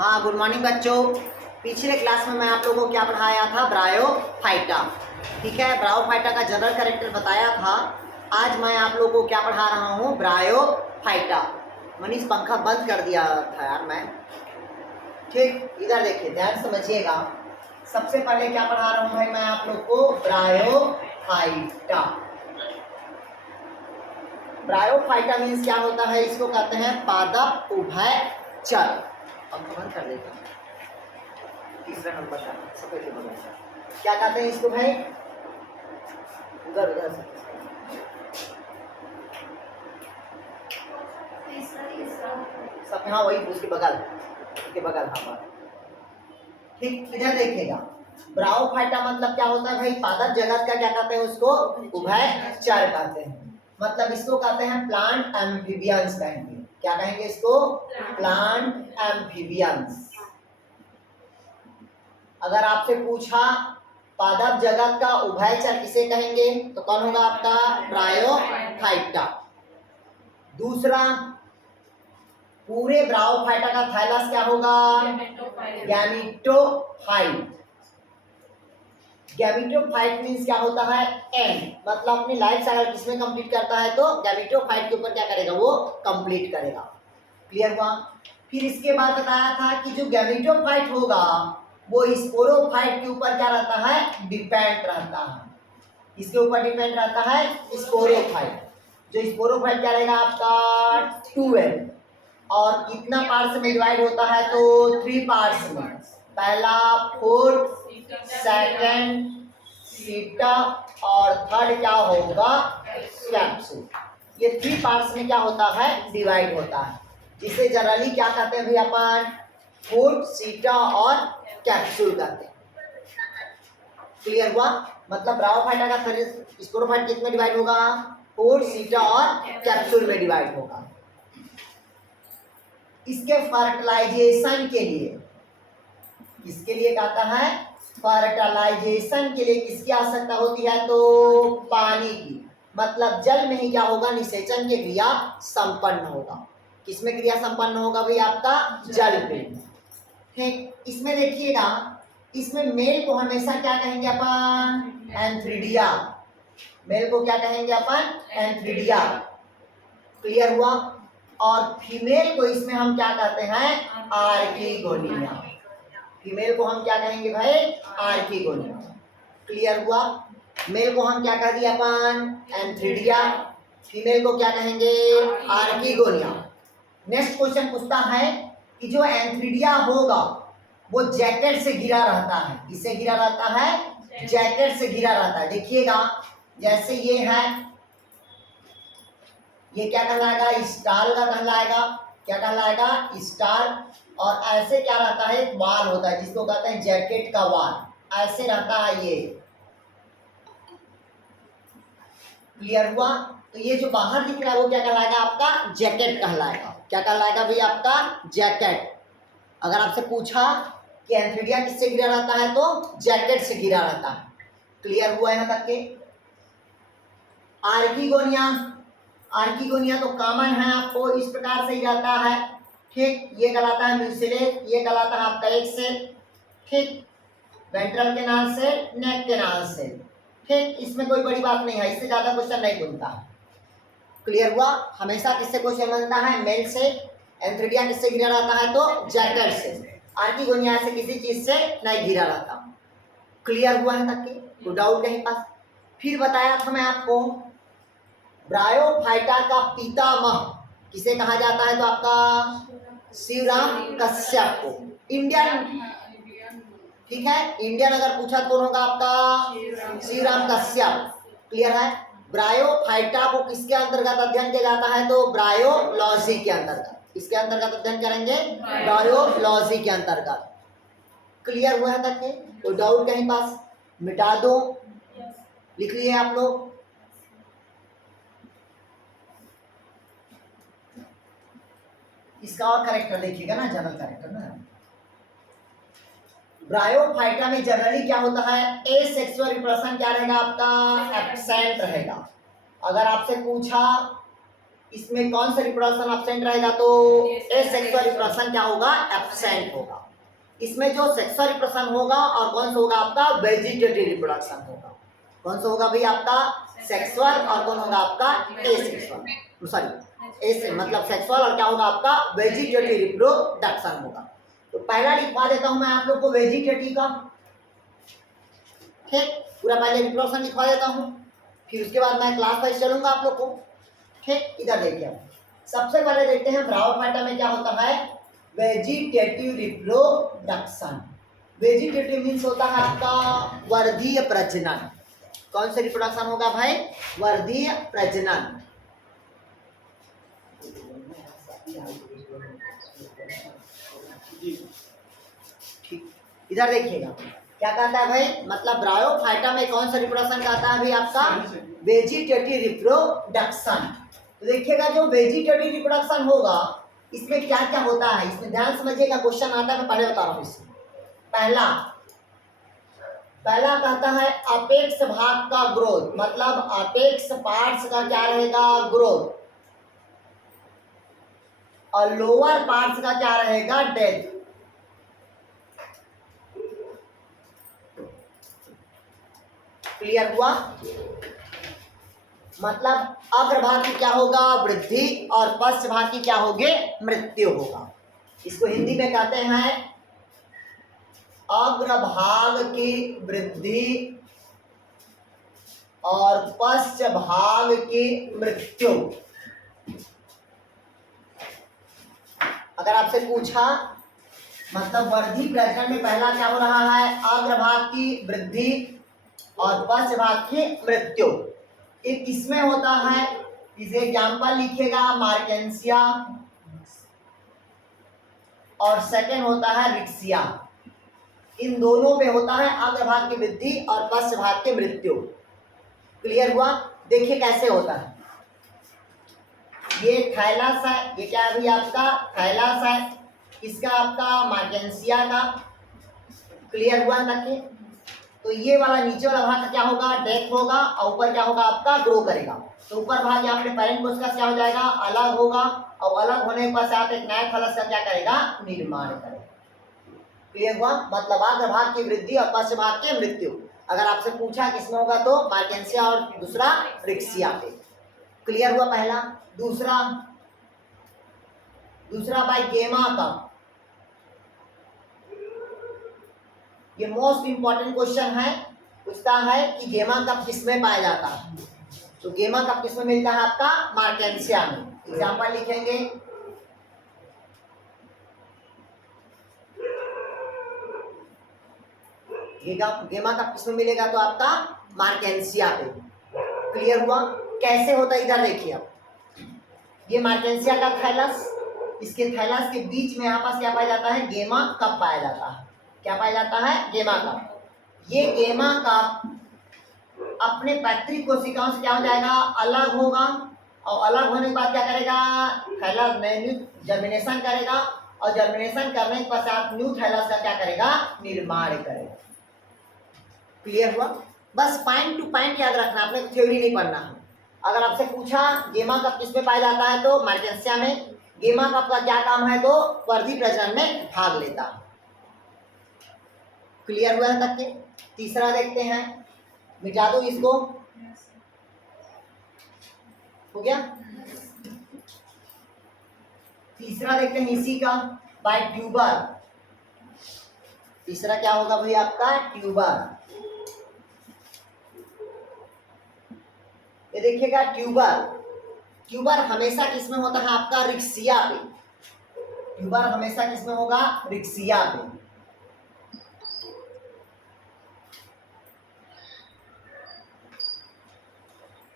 हाँ, good morning बच्चों। पिछले क्लास में मैं आप लोगों को क्या पढ़ाया था? ब्रायोफाइटा। ठीक है, ब्रायोफाइटा का जनरल कैरेक्टर बताया था। आज मैं आप लोगों को क्या पढ़ा रहा हूँ? ब्रायोफाइटा। मनीष पंखा बंद कर दिया था यार मैं। ठीक, इधर देखिए, ध्यान समझिएगा। सबसे पहले क्या पढ़ा रहा हूँ भाई मैं आप लोग को? ब्रायोफाइटा। ब्रायोफाइटा मीन्स क्या होता है? इसको कहते हैं पादप उभयचर। पंखा बंद कर देता हूँ। तीसरा नंबर का सफेद के बगल से क्या कहते हैं इसको भाई? उधर उधर से सब, हाँ वही उसके बगल हाँ। ठीक, इधर देखिएगा। ब्रायोफाइटा मतलब क्या होता है भाई? पादप जगत का क्या कहते हैं उसको? उभयचर कहते हैं। मतलब इसको कहते हैं प्लांट एम्फीबियंस कहेंगे। क्या कहेंगे इसको? Plant amphibians. अगर आपसे पूछा पादप जगत का उभयचर किसे कहेंगे तो कौन होगा आपका? ब्रायोफाइटा। दूसरा, पूरे ब्रायोफाइटा का थैलस क्या होगा? गैमेटोफाइट। गैमेटोफाइट मीन्स क्या होता है? एंड, मतलब अपनी लाइफ साइकिल किसमें कंप्लीट करता है तो गैमेटोफाइट के ऊपर क्या करेगा? वो कंप्लीट करेगा। क्लियर हुआ? फिर इसके बाद बताया था कि जो गैमेटोफाइट होगा वो स्पोरोफाइट के ऊपर क्या रहता है? डिपेंड रहता है। इसके ऊपर डिपेंड रहता है स्पोरोफाइट। जो स्पोरोफाइट क्या रहेगा आपका? 12। और कितना पार्ट्स में डिवाइड होता है तो 3 पार्ट्स में। पहला फोर्थ, सेकंड सीटा और थर्ड क्या होगा? कैप्सूल। ये 3 पार्ट्स में क्या होता है? डिवाइड होता है, जिसे जनरली क्या कहते हैं भाई अपन? फूड, सीटा और कैप्सूल कहते हैं। क्लियर हुआ? मतलब ब्रायोफाइटा का स्पोरोफाइट कितने डिवाइड होगा? फूड, सीटा और कैप्सूल में डिवाइड होगा। इसके फर्टिलाइजेशन के लिए, किसके लिए कहता है? फर्टिलाइजेशन के लिए किसकी आवश्यकता होती है तो पानी की। मतलब जल में ही क्या होगा? निषेचन की क्रिया संपन्न होगा। किसमें क्रिया संपन्न होगा भाई? आपका जल में। ठीक, इसमें देखिएगा, इसमें मेल को हमेशा क्या कहेंगे अपन? एंथ्रिडिया। मेल को क्या कहेंगे अपन? एंथ्रिडिया। क्लियर हुआ? और फीमेल को इसमें हम क्या कहते हैं? आर्किगोनिया। फीमेल को हम क्या कहेंगे भाई? आर्किगोनिया। क्लियर हुआ? मेल को हम क्या कह दिए अपन? एंथ्रिडिया। फीमेल को क्या कहेंगे? आर्किगोनिया। नेक्स्ट क्वेश्चन पूछता है कि जो एंथ्रिडिया होगा वो जैकेट से घिरा रहता है। किससे घिरा रहता है? जैकेट से घिरा रहता है। देखिएगा, जैसे ये है, ये क्या कहलाएगा? स्टार का कहलाएगा। क्या कहलाएगा? स्टार। और ऐसे क्या रहता है? एक वाल होता है जिसको कहते हैं जैकेट का वाल। ऐसे रहता है ये। क्लियर हुआ? तो ये जो बाहर दिख रहा है वो क्या कहलाएगा? आपका जैकेट कहलाएगा। क्या कहलाएगा भाई? आपका जैकेट। अगर आपसे पूछा कि एंथ्रिडिया किससे घिरा रहता है तो जैकेट से घिरा रहता है। क्लियर हुआ यहां तक के? आर्किगोनिया, आर्किगोनिया तो कॉमन है, आपको इस प्रकार से ही रहता है। ठीक, ये कहलाता है म्यूसिलेट, ये कहलाता है आपका एक सेल। ठीक, वेंट्रल कैनाल से, नेक कैनाल से। ठीक, इसमें कोई बड़ी बात नहीं है, इससे ज्यादा क्वेश्चन नहीं बनता है। क्लियर हुआ? हमेशा किससे क्वेश्चन बनता है? मेल से। एंथ्रिडिया किससे घिरा रहता है तो जैकेट से। आर्किगोनिया से किसी चीज से नहीं घिरा रहता। क्लियर हुआ है तक के? तो डाउट कहीं पास? फिर बताया था मैं आपको ब्रायोफाइटा का पितामह किसे कहा जाता है तो आपका शिवराम कश्यप को। इंडियन, ठीक है, इंडियन अगर पूछा तो कौन होगा आपका? शिवराम कश्यप। क्लियर है? ब्रायोफाइटा को किसके अंतर्गत अध्ययन किया जाता है तो ब्रायोलॉजी के अंतर्गत। इसके अंतर्गत अध्ययन करेंगे? ब्रायोलॉजी के अंतर्गत। क्लियर हुआ है तक के? कोई डाउट कहीं पास? मिटा दो, लिख लिए आप लोग। इसका और करेक्टर देखिएगा ना, जनरल करेक्टर ना। ब्रायोफाइटा में जनरली क्या होता है? एसेक्सुअल रिप्रोडक्शन क्या रहेगा आपका? एब्सेंट रहेगा। अगर आपसे पूछा इसमें कौन सा रिप्रोडक्शन एब्सेंट रहेगा? तो एसेक्सुअल रिप्रोडक्शन क्या होगा? एब्सेंट होगा। इसमें जो सेक्सुअल रिप्रोडक्शन होगा और कौन सा होगा आपका? वेजिटेटिव रिप्रोडक्शन होगा। कौन सा होगा भाई आपका? सेक्सुअल, और कौन होगा आपका? एसेक्सुअल, सॉरी एस मतलब सेक्सुअल, और क्या होगा आपका? वेजिटेटिव रिप्रोडक्शन होगा। तो पहला लिखवा देता हूं मैं आप लोग को वेजिटेटिव का, ठीक, पूरा पहले रिप्रोडक्शन लिखवा देता हूं, फिर उसके बाद मैं क्लास वाइज चलूंगा आप लोग को, ठीक। इधर देखिए, सबसे पहले देखते हैं ब्रायोफाइटा में क्या होता है? Vegetative reproduction. वेजिटेटिव मीन्स होता है आपका वर्धीय प्रजनन। कौन से रिप्रोडक्शन होगा भाई? वर्धीय प्रजनन। ठीक, इधर देखिएगा क्या कहता है भाई, मतलब ब्रायोफाइटा में कौन सा रिप्रोडक्शन कहता है भाई आपका? Vegetative reproduction. तो देखिएगा जो वेजिटेटिव रिप्रोडक्शन होगा इसमें क्या क्या होता है, इसमें ध्यान समझिएगा, क्वेश्चन आता है, मैं पहले बता रहा हूँ इसमें। पहला कहता है अपेक्ष भाग का ग्रोथ, मतलब अपेक्ष पार्ट्स का क्या रहेगा? ग्रोथ, और लोअर पार्ट्स का क्या रहेगा? डेथ। क्लियर हुआ? मतलब अग्रभाग की क्या होगा? वृद्धि, और पश्च भाग की क्या होगी? मृत्यु होगा। इसको हिंदी में कहते हैं अग्रभाग की वृद्धि और पश्च भाग की मृत्यु। अगर आपसे पूछा मतलब वर्धी प्रजनन में पहला क्या हो रहा है? अग्रभाग की वृद्धि और पश्च भाग की मृत्यु। एक किसमें होता है? इसे एग्जाम्पल लिखिएगा, मार्केंसिया, और सेकंड होता है रिक्सिया। इन दोनों में होता है अग्रभाग की वृद्धि और पश्च भाग की मृत्यु। क्लियर हुआ? देखिए कैसे होता है। ये थैलस है, ये क्या है भाई आपका? थैलस है, इसका आपका मार्केंसिया का। क्लियर हुआ? देखिए तो ये वाला नीचे वाला भाग का क्या होगा? डेथ होगा, और ऊपर क्या होगा आपका? ग्रो करेगा। तो ऊपर भाग यहाँ पे पैरेंट कोशिका क्या हो जाएगा? अलग होगा, और अलग होने के पश्चात एक नया थैलस का क्या करेगा? निर्माण करेगा। क्लियर हुआ? मतलब अग्रभाग की वृद्धि और पश्च भाग की मृत्यु। अगर आपसे पूछा किसमें होगा तो मार्केंसिया और दूसरा रिक्सिया पे। क्लियर हुआ पहला? दूसरा बाय गेमा का। ये मोस्ट इंपॉर्टेंट क्वेश्चन है, पूछता है कि गेमा कप किसमें पाया जाता है? तो गेमा कप किसमें मिलता है आपका? मार्केंसिया में। एग्जाम्पल लिखेंगे, गेमा कप किसमें मिलेगा? तो आपका मार्केंसिया पे। क्लियर हुआ? कैसे होता है इधर देखिए, अब ये मार्केंसिया का थैलस, इसके थैलस के बीच में यहाँ पास क्या पाया जाता है? गेमा कप पाया जाता है। क्या पाया जाता है? गेमा कप। ये गेमा कप अपने पैतृक कोशिकाओं से क्या हो जाएगा? अलग होगा, और अलग होने के बाद क्या करेगा? थैलस में जर्मिनेशन करेगा, और जर्मिनेशन करने के पश्चात न्यू थैलस का क्या करेगा? निर्माण करेगा। क्लियर हुआ? बस पॉइंट टू पॉइंट याद रखना, आपने थ्योरी नहीं पढ़ना है। अगर आपसे पूछा गेमा कप किसमें पाया जाता है तो मार्केंसिया में। गेमा कप का क्या काम है? तो वर्धी प्रजनन में भाग लेता है। क्लियर हुआ है तक के? तीसरा देखते हैं, मिटा दो इसको, हो गया। तीसरा देखते हैं इसी का, बाय ट्यूबर। तीसरा क्या होगा भाई आपका? ट्यूबर। ये देखिएगा ट्यूबर हमेशा किसमें होता है आपका? रिक्सिया पे। ट्यूबर हमेशा किसमें होगा? रिक्सिया पे।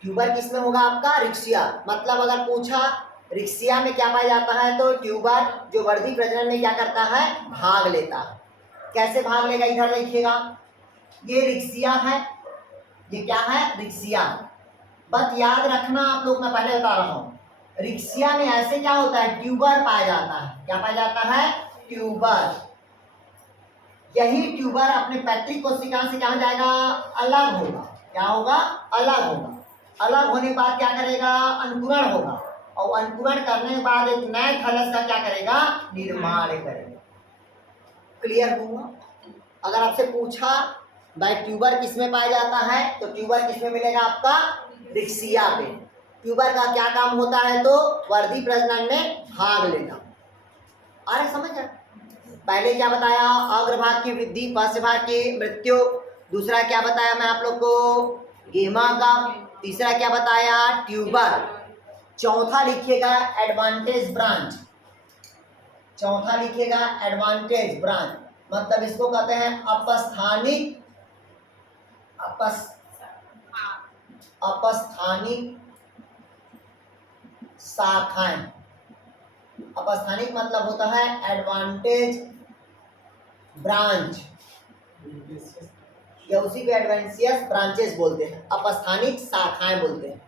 ट्यूबर किसमें होगा आपका? रिक्सिया। मतलब अगर पूछा रिक्सिया में क्या पाया जाता है तो ट्यूबर जो वर्धी प्रजनन में क्या करता है? भाग लेता है। कैसे भाग लेगा? इधर देखिएगा, ये रिक्सिया है, ये क्या है? रिक्सिया। बस याद रखना आप लोग, मैं पहले बता रहा हूँ, रिक्सिया में ऐसे क्या होता है? ट्यूबर पाया जाता है। क्या पाया जाता है? ट्यूबर। यही ट्यूबर अपने पैतृक कोशिका से क्या हो जाएगा? अलग होगा। क्या होगा? अलग होगा। अलग होने के बाद क्या करेगा? अंकुरण होगा, और अंकुरण करने के बाद एक नए थैलस का क्या करेगा, निर्माण करेगा। क्लियर हुआ? अगर आपसे पूछा भाई ट्यूबर किसमें पाया जाता है, तो ट्यूबर किसमें मिलेगा आपका, रिक्सिया पे। ट्यूबर का क्या काम होता है, तो वर्धी प्रजनन में भाग लेना। अरे समझ रहे, पहले क्या बताया, अग्रभाग की वृद्धि, पश्च भाग की मृत्यु। दूसरा क्या बताया मैं आप लोग को, गेमा का। तीसरा क्या बताया, ट्यूबर। चौथा लिखिएगा एडवांटेज ब्रांच। चौथा लिखिएगा एडवांटेज ब्रांच, मतलब इसको कहते हैं अपस्थानिक अपस्थानिक शाखाएं। अपस्थानिक मतलब होता है एडवांटेज ब्रांच, या उसी को एडवांसियस ब्रांचेस बोलते हैं, अपस्थानिक शाखाएं बोलते हैं।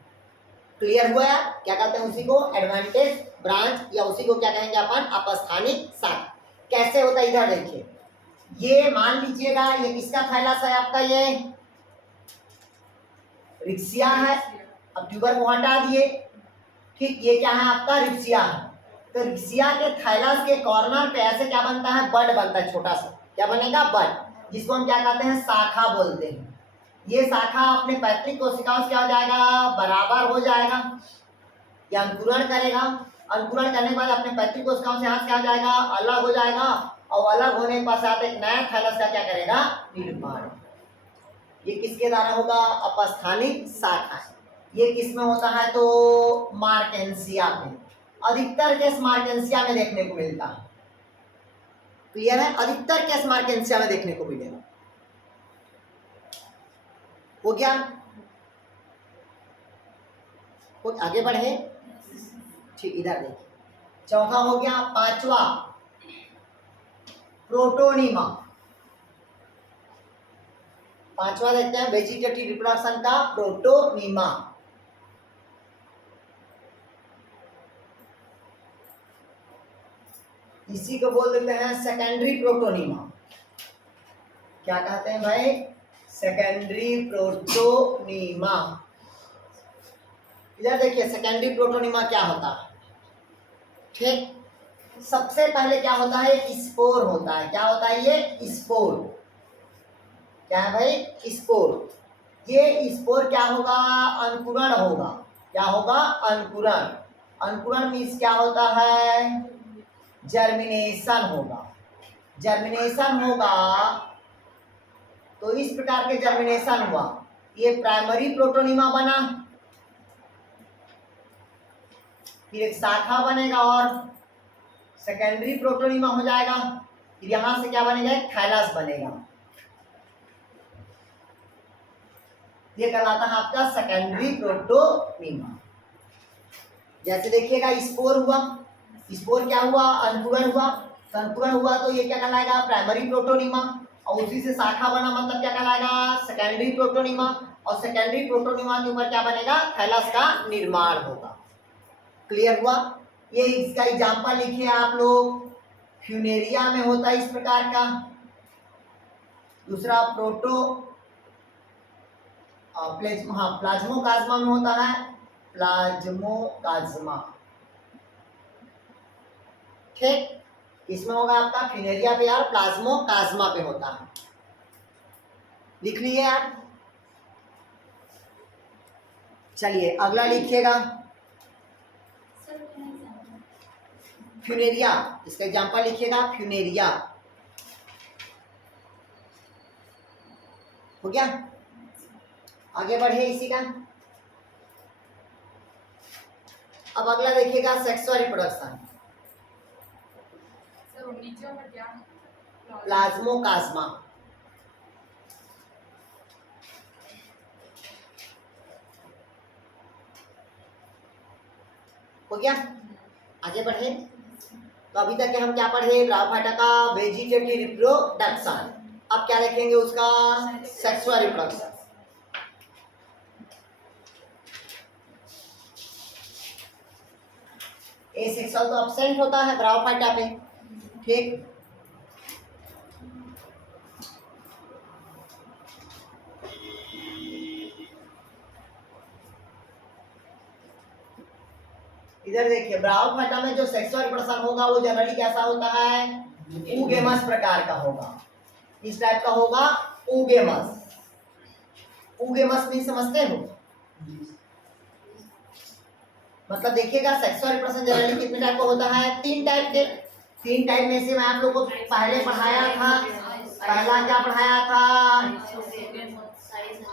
क्लियर हुआ यार? क्या कहते हैं उसी को, एडवांटेज ब्रांच, या उसी को क्या कहेंगे अपन, अपस्थानिक शाखा। कैसे होता है इधर देखिए, ये मान लीजिएगा ये किसका थैलस है आपका, ये रिक्सिया है। अब ट्यूबर को हटा दिए, ठीक, ये क्या है आपका, रिक्सिया है। तो रिक्सिया के थैलस के कॉर्नर पे ऐसे क्या बनता है, बड बनता है, छोटा सा क्या बनेगा, बड, जिसको हम क्या कहते हैं, शाखा बोलते हैं। ये शाखा अपने पैतृक कोशिकाओं से क्या हो जाएगा, बराबर हो जाएगा, या अंकुरण करेगा। अंकुरण करने के बाद अपने पैतृक कोशिकाओं से हाथ क्या हो जाएगा, अलग हो जाएगा, और अलग होने के पश्चात एक नया थैलस का क्या करेगा, निर्माण। ये किसके द्वारा होगा, अपस्थानिक शाखा। ये किसमें होता है, तो मार्केंसिया में। अधिकतर केस मार्केंसिया में देखने को मिलता है। क्लियर है? अधिकतर केस मार्केंसिया में देखने को मिलेगा। हो गया? आगे बढ़े, ठीक, इधर देखिए, चौथा हो गया। पांचवा प्रोटोनीमा। पांचवा देखते हैं वेजिटेटिव रिप्रोडक्शन का प्रोटोनीमा। इसी को बोल देते हैं सेकेंडरी प्रोटोनीमा। क्या कहते हैं भाई, सेकेंडरी प्रोटोनीमा। इधर देखिए सेकेंडरी प्रोटोनीमा क्या होता है, ठीक। सबसे पहले क्या होता है, स्पोर होता है। क्या होता है, ये स्पोर। क्या है भाई, स्पोर। ये स्पोर क्या होगा, अंकुरण होगा। क्या होगा, अंकुरण। अंकुरण मीन्स क्या होता है, जर्मिनेशन होगा। जर्मिनेशन होगा, तो इस प्रकार के जर्मिनेशन हुआ, ये प्राइमरी प्रोटोनीमा बना, फिर एक शाखा बनेगा और सेकेंडरी प्रोटोनीमा हो जाएगा, फिर यहां से क्या बनेगा, एक थैलस बनेगा। ये कहलाता है आपका सेकेंडरी प्रोटोनीमा। जैसे देखिएगा स्पोर हुआ, स्पोर क्या हुआ, अंकुरण हुआ। तो अंकुरण हुआ तो ये क्या कहलाएगा, प्राइमरी प्रोटोनीमा, और उसी से शाखा बना, मतलब क्या कहलाएगा, सेकेंडरी प्रोटोनीमा। और सेकेंडरी प्रोटोनीमा के ऊपर क्या बनेगा, थैलस का निर्माण होगा। क्लियर हुआ? ये इसका एग्जाम्पल लिखिए आप लोग, फ्यूनेरिया में होता है इस प्रकार का। दूसरा प्रोटो प्लाज्मोकाज्मा में होता है, प्लाज्मोकाज्मा, ठीक। इसमें होगा आपका फ्यूनेरिया पे यार, प्लाज्मोकाज्मा पे होता है। लिख लिए यार? चलिए अगला लिखिएगा, फ्यूनेरिया। इसका एग्जांपल लिखिएगा, फ्यूनेरिया। हो गया? आगे बढ़े इसी का। अब अगला देखिएगा सेक्सुअल रिप्रोडक्शन, प्लाज्मोकाज्मा। हो गया? आगे बढ़े। तो अभी तक के हम क्या पढ़े, ब्रायोफाइटा का वेजिटेटिव रिप्रोडक्शन। अब क्या देखेंगे उसका, सेक्सुअल रिप्रोडक्शन। एसेक्सुअल तो एब्सेंट होता है ब्रायोफाइटा पे, ठीक। इधर देखिए, ब्रायोफाइटा में जो सेक्सुअल रिप्रोडक्शन होगा वो जनरली कैसा होता है? ऊगेमस प्रकार का होगा। किस टाइप का होगा? ऊगेमस। ऊगेमस नहीं समझते हो? मतलब देखिएगा, सेक्सुअल रिप्रोडक्शन जनरली कितने टाइप का होता है? 3 टाइप के। 3 टाइप में से मैं आप लोगों को पहले पढ़ाया था। पहला क्या पढ़ाया था?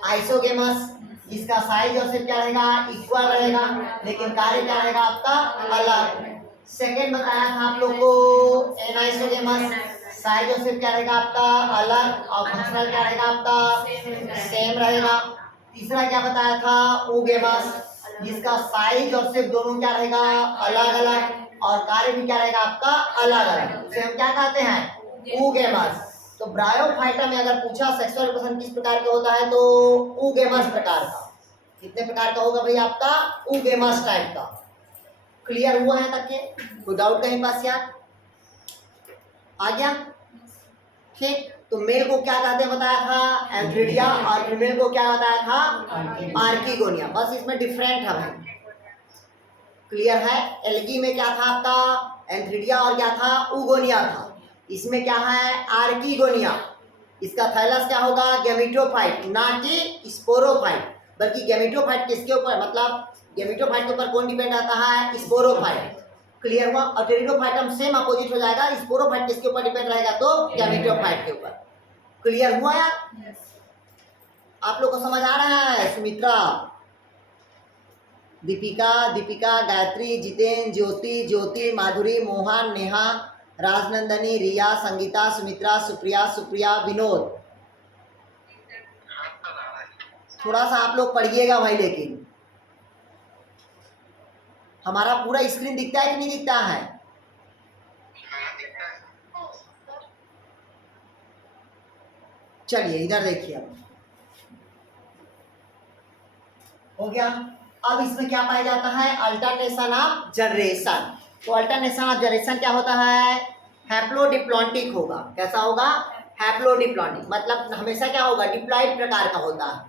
आइसोगेमस, जिसका साइज और शेप क्या रहेगा? इक्वल रहेगा, लेकिन कार्य क्या रहेगा आपका? अलग। सेकेंड बताया था आप लोग को एनाइसोगेमस, साइज और शेप क्या रहेगा आपका? अलग, और फंक्शनल क्या रहेगा आपका? सेम रहेगा। तीसरा क्या बताया था? ऊगेमस, जिसका साइज और शेप दोनों क्या रहेगा? अलग अलग, और कार्य भी क्या रहेगा आपका? अलग अलग। उसे हम क्या कहते हैं? ऊगेमस। तो ब्रायोफाइटा में अगर पूछा सेक्सुअल रिप्रोडक्शन किस प्रकार का होता है, तो ऊगेमस प्रकार का। कितने प्रकार का होगा भाई आपका? ऊगेमस टाइप का। क्लियर हुआ है तक के? कोई डाउट कहीं पास यार? आ गया? ठीक। तो मेल को क्या कहते हैं बताया था? एंथ्रिडिया, और फीमेल को क्या बताया था? आर्किगोनिया। बस इसमें डिफरेंट है भाई। क्लियर है? एल्गी में क्या था आपका? एंथ्रिडिया, और क्या था? ऊगोनिया था। इसमें क्या है? आर्किगोनिया। इसका थैलस क्या होगा? गैमेटोफाइट, ना कि स्पोरोफाइट। बल्कि गैमेटोफाइट किसके ऊपर, मतलब गैमेटोफाइट के ऊपर कौन डिपेंड रहता है? स्पोरोफाइट। क्लियर हुआ? और टेरिडोफाइटम सेम अपोजिट हो जाएगा। स्पोरोफाइट किसके ऊपर डिपेंड रहेगा? तो गैमेटोफाइट के ऊपर। क्लियर हुआ यार? आप लोग को समझ आ रहा है? सुमित्रा, दीपिका, गायत्री, जितेन, ज्योति, माधुरी, मोहन, नेहा, राजनंदनी, रिया, संगीता, सुमित्रा, सुप्रिया, विनोद। थोड़ा सा आप लोग पढ़िएगा भाई, लेकिन हमारा पूरा स्क्रीन दिखता है कि नहीं दिखता है? चलिए इधर देखिए, अब हो गया। अब इसमें क्या पाया जाता है? Alternation of generation. तो अल्टरनेशन ऑफ जनरेशन क्या होता है? हैप्लोडिप्लॉन्टिक होगा। कैसा होगा? हैप्लोडिप्लॉन्टिक, मतलब हमेशा क्या होगा? डिप्लॉइड प्रकार का होता है।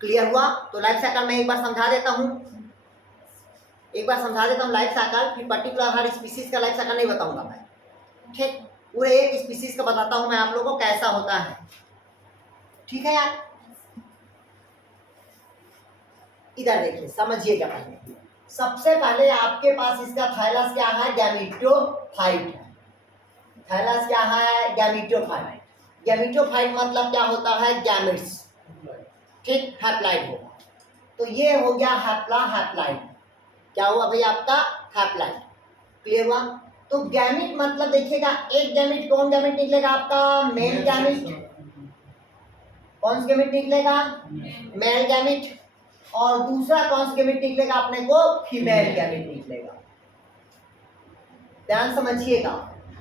क्लियर हुआ? तो लाइफ साइकिल में एक बार समझा देता हूँ लाइफ साइकिल, फिर पर्टिकुलर हर स्पीसीज का लाइफ साइकिल नहीं बताऊंगा मैं। ठीक, पूरे एक स्पीसीज का बताता हूँ मैं आप लोगों को कैसा होता है। ठीक है यार? इधर देखिए, समझिएगा पहले। सबसे पहले आपके पास इसका थैलस क्या है? गैमेटोफाइट है। थैलस क्या है? गैमेटोफाइट। गैमेटोफाइट मतलब क्या होता है? गैमेट्स। ठीक, हैप्लॉइड होगा। तो ये हो गया हैप्लॉइड। क्या हुआ भाई आपका? हैप्लॉइड। क्लियर हुआ? तो गैमेट मतलब देखिएगा, एक गैमेट, कौन गैमेट निकलेगा आपका? Male gamete. कौन सा गैमेट निकलेगा? Male gamete. और दूसरा कौन सा गैमेट निकलेगा अपने को? फीमेल गैमेट निकलेगा। ध्यान समझिएगा,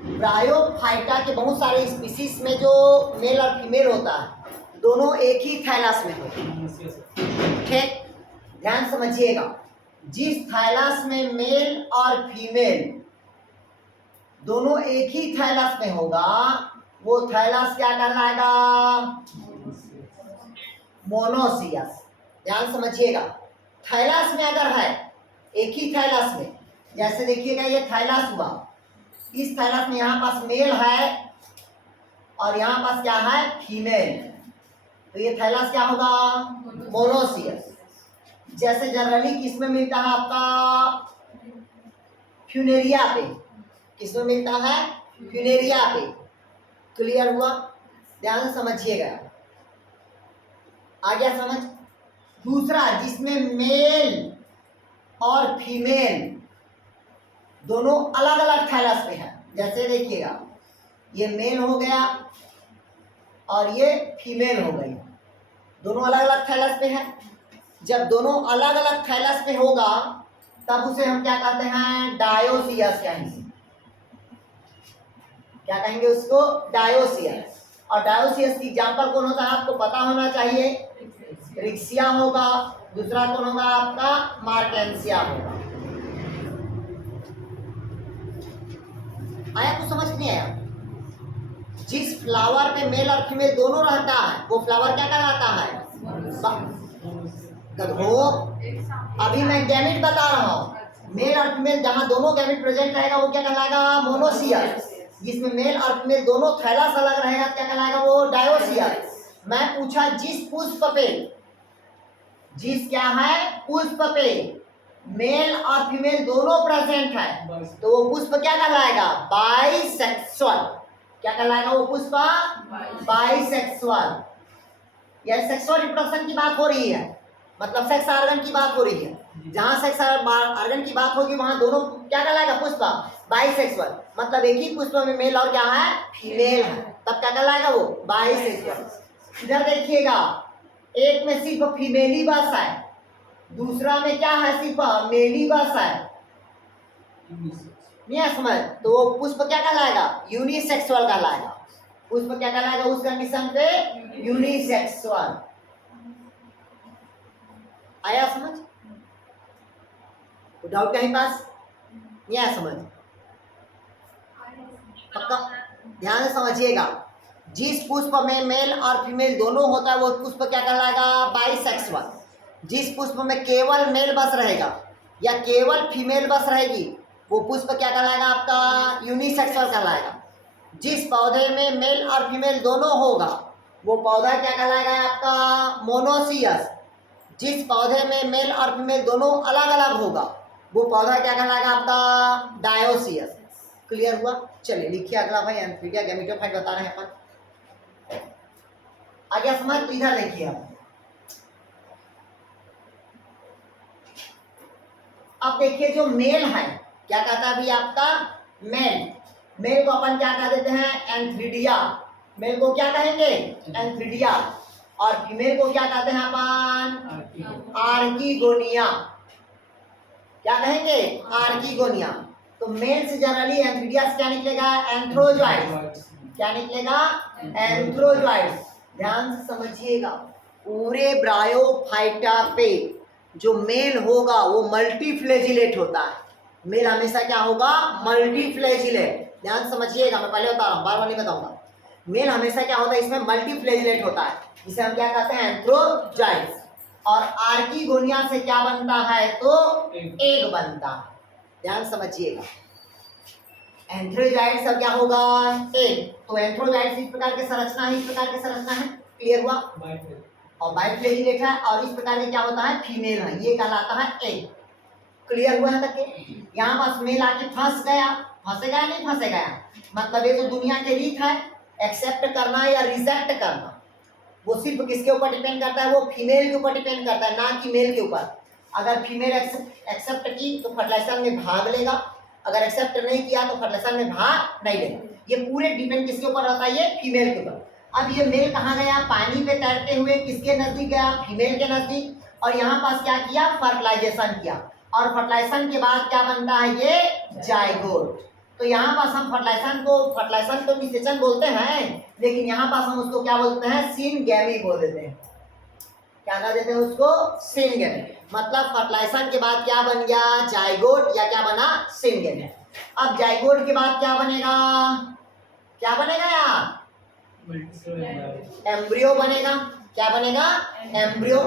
ब्रायोफाइटा के बहुत सारे स्पीसीज में जो मेल और फीमेल होता है, दोनों एक ही थैलस में होते हैं। ठीक, ध्यान समझिएगा, जिस थैलस में मेल और फीमेल दोनों एक ही थैलस में होगा, वो थैलस क्या कहलाएगा? मोनोसियस। ध्यान समझिएगा, थैलस में अगर है, एक ही थैलस में, जैसे देखिएगा ये थैलस हुआ, इस थैलस में यहाँ पास मेल है और यहाँ पास क्या है? फीमेल। तो ये थैलस क्या होगा? मोनोसियस। जैसे जनरली किसमें मिलता है आपका? फ्यूनेरिया पे। किसमें मिलता है? फ्यूनेरिया पे। क्लियर हुआ? ध्यान से समझिएगा, आ गया समझ? दूसरा, जिसमें मेल और फीमेल दोनों अलग अलग थैलस पे है, जैसे देखिएगा ये मेल हो गया और ये फीमेल हो गई, दोनों अलग अलग थैलस पे है। जब दोनों अलग अलग थैलस पे होगा तब उसे हम क्या कहते हैं? डायोसियस कहेंगे। क्या कहेंगे उसको? डायोसियस। और डायोसियस की एग्जांपल कौन होता है? आपको पता होना चाहिए। रिक्सिया होगा, दूसरा कौन होगा आपका? मार्केंसिया होगा। आया कुछ समझ नहीं आया? जिस फ्लावर पे मेल और फीमेल दोनों रहता है वो फ्लावर क्या कहलाता है? गधो। अभी मैं गैमेट बता रहा हूँ, मेल और फीमेल जहां दोनों गैमेट प्रेजेंट रहेगा वो क्या कहलाएगा? मोनोसियस। जिसमें मेल और फीमेल दोनों थैलास अलग रहेगा क्या कहलाएगा? वो डायोसियस। मैं पूछा जिस पुष्प पे, जिस क्या है पुष्प पे मेल और फीमेल दोनों प्रेजेंट है तो वो पुष्प क्या कहलाएगा? बाइसेक्सुअल। क्या कहलाएगा वो पुष्प? बाइसेक्सुअल। यह सेक्सुअल रिप्रोडक्शन की बात हो रही है, मतलब सेक्स ऑर्गन की बात हो रही है। जहां सेक्स ऑर्गन की बात होगी वहां दोनों क्या कहलाएगा? पुष्प बाइसेक्सुअल। मतलब एक ही पुष्प में मेल और क्या है? फीमेल है, तब क्या कहलाएगा? वो बाइसेक्सुअल। इधर देखिएगा, एक में सिर्फ फीमेल ही बस है, दूसरा में क्या है? सिर्फ मेल ही बस है। नहीं समझ? तो वो पुष्प क्या कहलाएगा? यूनिसेक्सुअल कहलाएगा। पुष्प क्या कहलाएगा उस कंडीशन पे? यूनिसेक्सुअल। आया समझ? तो डाउट कहीं पास नहीं आया समझ? पक्का ध्यान से समझिएगा। जिस पुष्प में मेल और फीमेल दोनों होता है वो पुष्प क्या कहलाएगा? बाइसेक्सुअल। जिस पुष्प में केवल मेल बस रहेगा या केवल फीमेल बस रहेगी वो पुष्प क्या कहलाएगा? आपका यूनिसेक्सुअल कहलाएगा। जिस पौधे में मेल और फीमेल दोनों होगा वो पौधा क्या कहलाएगा? आपका मोनोसियस। जिस पौधे में मेल और फीमेल दोनों अलग अलग होगा वो पौधा क्या कहलाएगा? आपका डायोसियस। क्लियर हुआ? चलिए लिखिए अगला भाई, एंथीरिया गैमेटोफाइट बता रहे हैं अपन। आ गया समझ? तो इधर देखिए अब देखिए जो मेल है क्या कहता है अभी आपका? मेल। मेल को अपन क्या कह देते हैं? एंथ्रिडिया। मेल को क्या कहेंगे? एंथ्रिडिया। और फीमेल को क्या कहते हैं अपन? आर्किगोनिया। क्या कहेंगे? आर्किगोनिया। तो मेल से जनरली एंथ्रिडिया से क्या निकलेगा? एंथ्रोजॉइड्स। क्या निकलेगा? एंथ्रोजॉइड्स। ध्यान से समझिएगा, पूरे ब्रायोफाइटा पे जो मेल होगा वो मल्टीफ्लेजिलेट होता है। मेल हमेशा क्या होगा? मल्टीफ्लेजिलेट। ध्यान समझिएगा, मैं पहले बता रहा हूँ, बार बार नहीं बताऊंगा। मेल हमेशा क्या होता है? इसमें मल्टीफ्लेजिलेट होता है, जिसे हम क्या कहते हैं? एंथ्रोजॉइड्स। और आर्किगोनिया से क्या बनता है? तो एग बनता है। ध्यान समझिएगा, एंथ्रोजॉइड सब क्या होगा? एग। तो एंथ्रोजॉइड इस प्रकार की संरचना है, इस प्रकार की संरचना है। क्लियर हुआ? और बाइफ्लेजिलेट है और इस प्रकार के क्या होता है? फीमेल है, ये कहलाता है एग। क्लियर हुआ है तक के? यहाँ पास मेल आके फंस गया, फंसेगा या नहीं फंसेगा? मतलब ये तो दुनिया के रीत है, एक्सेप्ट करना या रिजेक्ट करना वो सिर्फ किसके ऊपर डिपेंड करता है? वो फीमेल के ऊपर डिपेंड करता है, ना कि मेल के ऊपर। अगर फीमेल एक्सेप्ट की तो फर्टिलाइजेशन में भाग लेगा, अगर एक्सेप्ट नहीं किया तो फर्टिलाइजेशन में भाग नहीं लेगा। ये पूरे डिपेंड किसके ऊपर रहता है? ये फीमेल के ऊपर। अब ये मेल कहाँ गया? पानी पे तैरते हुए किसके नजदीक गया? फीमेल के नजदीक। और यहाँ पास क्या किया? फर्टिलाइजेशन किया। और फर्टिलाइजेशन के बाद क्या बनता है? ये जाइगोट। तो यहाँ पास हम फर्टिलाइजेशन तो निषेचन बोलते हैं, लेकिन यहाँ पास हम उसको क्या बोलते हैं? सिनगैमी बोल देते हैं। क्या कह देते हैं उसको? सिनगैमी। मतलब फर्टिलाइजेशन के बाद क्या बन गया? जाइगोट, या क्या बना? सिनगैमी। अब जाइगोट के बाद क्या बनेगा? क्या बनेगा यार? एम्ब्रियो बनेगा। क्या बनेगा? एम्ब्रियो।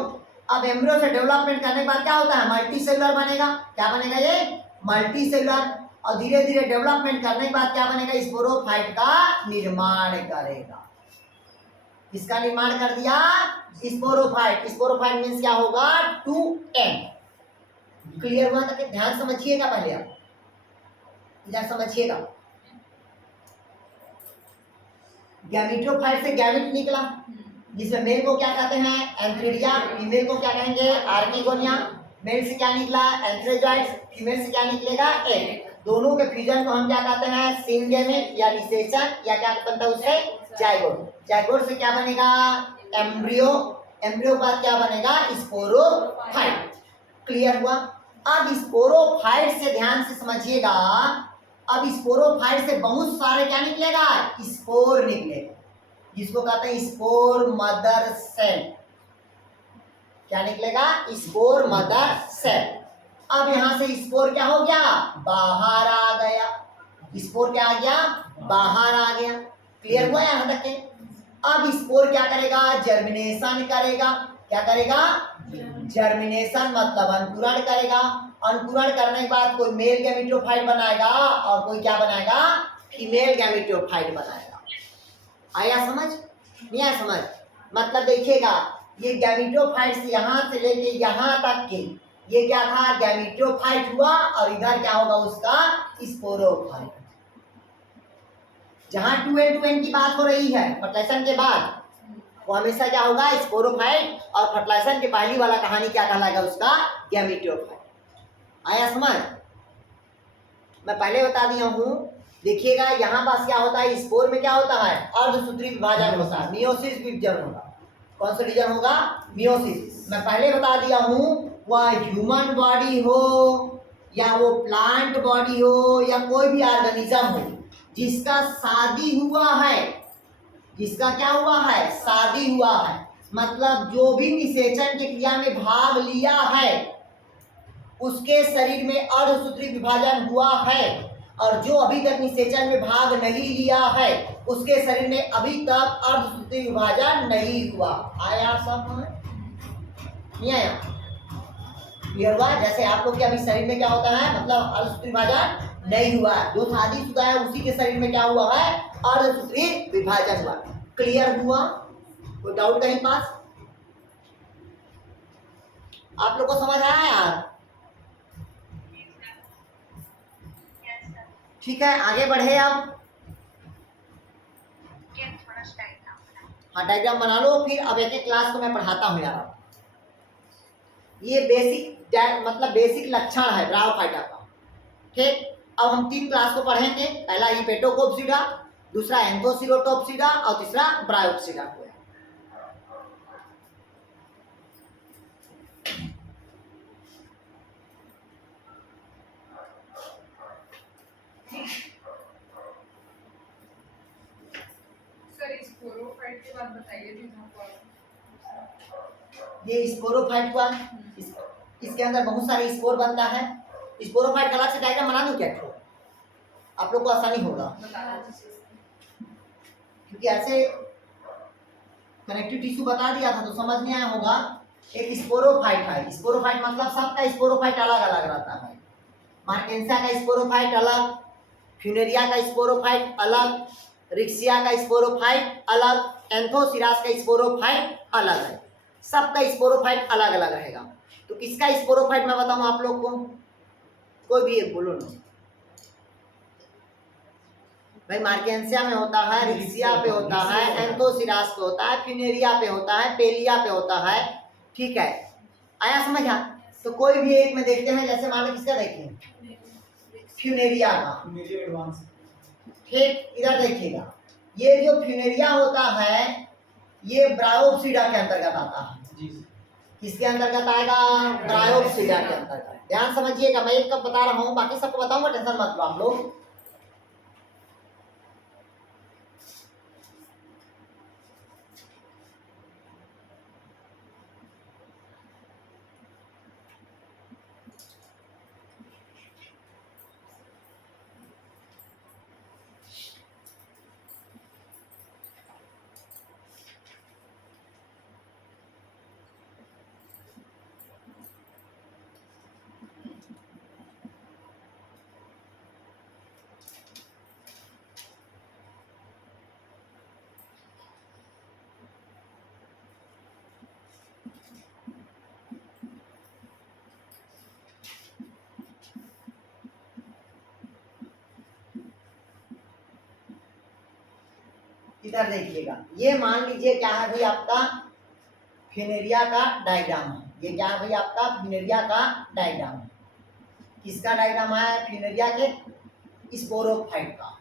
अब एम्ब्रियो से डेवलपमेंट करने के बाद क्या होता है? मल्टीसेलुलर बनेगा। क्या बनेगा? ये मल्टीसेलुलर। और धीरे धीरे डेवलपमेंट करने के बाद क्या बनेगा? स्पोरोफाइट का निर्माण करेगा। किसका निर्माण कर दिया? स्पोरोफाइट। स्पोरोफाइट मीन्स क्या होगा? To and. क्लियर हुआ तक? ध्यान समझिएगा, पहले आप इधर समझिएगा। गैमेटोफाइट से गैमेट निकला, जिसमें मेल को क्या कहते हैं? एंथ्रिडिया। फीमेल को क्या कहेंगे? आर्किगोनिया। मेल से क्या निकला? एंथ्रोजॉइड्स। फीमेल से क्या निकलेगा? एग। दोनों के फ्यूजन को हम क्या कहते हैं? सिनगैमी या निषेचन, या क्या बनता है उससे? जाइगोट। जाइगोट से क्या बनेगा? एम्ब्रियो। एम्ब्रियो के बाद क्या बनेगा? स्पोरोफाइट। क्लियर हुआ? अब स्पोरोफाइट से ध्यान से समझिएगा, अब स्पोरोफाइट से बहुत सारे क्या निकलेगा? स्पोर निकलेगा, जिसको कहते हैं स्पोर मदर सेल। क्या निकलेगा? Spore mother cell. अब यहां से स्पोर क्या हो गया? बाहर आ गया। स्पोर क्या आ गया? बाहर आ गया। क्लियर हुआ यहां तक के? अब स्पोर क्या करेगा? जर्मिनेशन करेगा। क्या करेगा? जर्मिनेशन मतलब अंकुरण करेगा। अंकुरण करने के बाद कोई मेल गैमेटोफाइट बनाएगा और कोई क्या बनाएगा, फीमेल गैमेटोफाइट बनाएगा। आया समझ? नहीं आया समझ? मतलब देखिएगा, ये गैमेटोफाइट यहाँ से लेके यहाँ तक के ये क्या था, गैमेटोफाइट हुआ, और इधर क्या होगा उसका, स्पोरोफाइट। जहां 2n की बात हो रही है फर्टिलाइजेशन के बाद, वो हमेशा क्या होगा, स्पोरोफाइट, और फर्टिलाइजेशन के पहली वाला कहानी क्या कहलाएगा उसका, गैमेटोफाइट। आया समझ? मैं पहले बता दिया हूं, देखिएगा यहाँ पास क्या होता है, स्पोर में क्या होता है, अर्धसूत्री विभाजन होता है, मियोसिस विभाजन होगा। कौन सा डिवीजन होगा, मियोसिस। मैं पहले बता दिया हूं, वह ह्यूमन बॉडी हो या वो प्लांट बॉडी हो या कोई भी ऑर्गेनिज्म हो जिसका शादी हुआ है, जिसका क्या हुआ है, शादी हुआ है, मतलब जो भी निषेचन की क्रिया में भाग लिया है उसके शरीर में अर्धसूत्री विभाजन हुआ है, और जो अभी तक निषेचन में भाग नहीं लिया है उसके शरीर में अभी तक अर्धसूत्री विभाजन नहीं हुआ। आया सब? नहीं आया? क्लियर हुआ? जैसे आप लोग के अभी शरीर में क्या होता है, मतलब अर्धसूत्री विभाजन नहीं हुआ, जो शादीशुदा है उसी के शरीर में क्या हुआ है, अर्धसूत्री विभाजन हुआ। क्लियर हुआ? कोई डाउट कहीं पास? आप लोग को समझ आया यार? ठीक है, आगे बढ़े अब। हाँ, डायग्राम बना लो, फिर अब एक एक क्लास को मैं पढ़ाता हूँ यार। ये बेसिक मतलब बेसिक लक्षण है ब्रायोफाइटा का। ठीक, अब हम 3 क्लास को पढ़ेंगे। पहला हिपेटोकोप्सिडा, दूसरा एंथोसिरोटोप्सिडा और तीसरा ब्रायोप्सिडा को। स्पोरोफाइट के बाद बताइए भी ये स्पोरोफाइट हुआ, इसके अंदर बहुत सारे स्पोर बनता है। स्पोरोफाइट का अलग से डायग्राम बना दूं क्या? आप लोग को आसानी होगा, क्योंकि ऐसे कनेक्टिव टिश्यू बता दिया था तो समझ में आया होगा। एक स्पोरोफाइट है, स्पोरोफाइट मतलब सबका स्पोरोफाइट अलग अलग रहता है। मार्केंसिया का स्पोरोफाइट अलग, फ्यूनेरिया का स्पोरोफाइट अलग, रिक्सिया का स्पोरोफाइट अलग, एंथोसिरास का स्पोरोफाइट अलग है। सबका स्पोरोफाइट अलग अलग रहेगा। तो किसका स्पोरोफाइट मैं बताऊं आप लोग को? कोई भी एक बोलो ना भाई। मार्केंसिया में होता है, रिक्सिया पे होता है, एंथोसिरास पे होता है, फ्यूनेरिया पे होता है, पेलिया पे होता है। ठीक है, आया समझ? तो कोई भी एक में देखते हैं, जैसे मान लो किसका देखिए, फ्यूनेरिया का। ठीक, इधर देखिएगा, ये जो फ्यूनेरिया होता है ये ब्रायोप्सिडा के अंतर्गत आता है। किसके अंतर्गत आएगा? ब्रायोप्सिडा के अंतर्गत। ध्यान समझिएगा, मैं एक कब बता रहा हूँ, बाकी सबको बताऊंगा, टेंशन मत लो आप लोग। इधर देखिएगा, ये मान लीजिए क्या है भाई, आपका फ्यूनेरिया का डायग्राम है। ये क्या है भाई, आपका फ्यूनेरिया का डायग्राम है। किसका डायग्राम है? फ्यूनेरिया के स्पोरोफाइट का।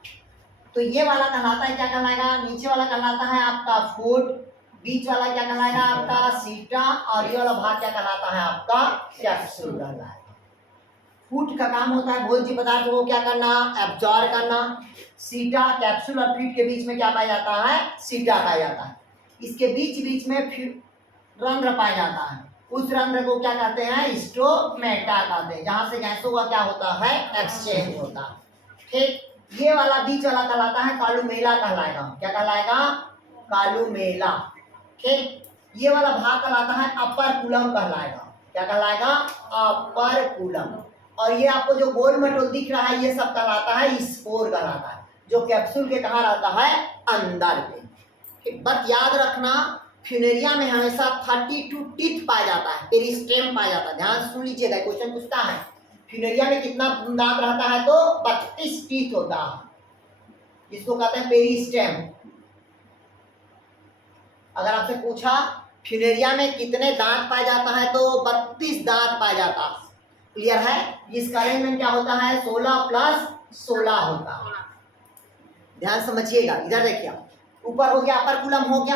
तो ये वाला कहलाता है, क्या कहलाएगा? नीचे वाला कहलाता है आपका फूट, बीच वाला क्या कहलाएगा? आपका सीटा, और ये वाला भाग क्या कहलाता है? आपका कैप्सूल कहलाएगा। फूट का काम होता है भोज्य पदार्थ को क्या करना? एब्जॉर्ब करना। सीटा, कैप्सूल और फीट के बीच में क्या पाया जाता है? सीटा पाया जाता है। इसके बीच बीच में रंध्र पाया जाता है, उस रंध्र को क्या कहते हैं? स्टोमेटा कहते हैं, जहां से गैसों का क्या होता है? एक्सचेंज होता है। ठीक, ये वाला बीच वाला कहलाता है कालुमेला कहलाएगा। क्या कहलाएगा? कालुमेला। ठीक, ये वाला भाग कहलाता है अपर कूलम कहलाएगा। क्या कहलाएगा? अपर कूलम। और ये आपको जो गोल मटोल दिख रहा है ये सब कहलाता है स्पोर कहलाता है, जो कैप्सूल के कहाँ रहता है, अंदर पे। बात याद रखना, फ्यूनेरिया में हमेशा 32 टीथ पाया जाता है, पेरिस्टेम पाया जाता है। ध्यान सुन लीजिएगा, क्वेश्चन पूछता है फ्यूनेरिया में कितना दांत रहता है, तो 32 टीथ होता है, इसको कहते हैं पेरिस्टेम। अगर आपसे पूछा फ्यूनेरिया में कितने दांत पाया जाता है, तो 32 दांत पाया जाता है। क्लियर है? इसका अरेंजमेंट क्या होता है, 16 प्लस 16 होता है। ध्यान समझिएगा, इधर देखिए, ऊपर हो गया, अपर कुलम हो गया,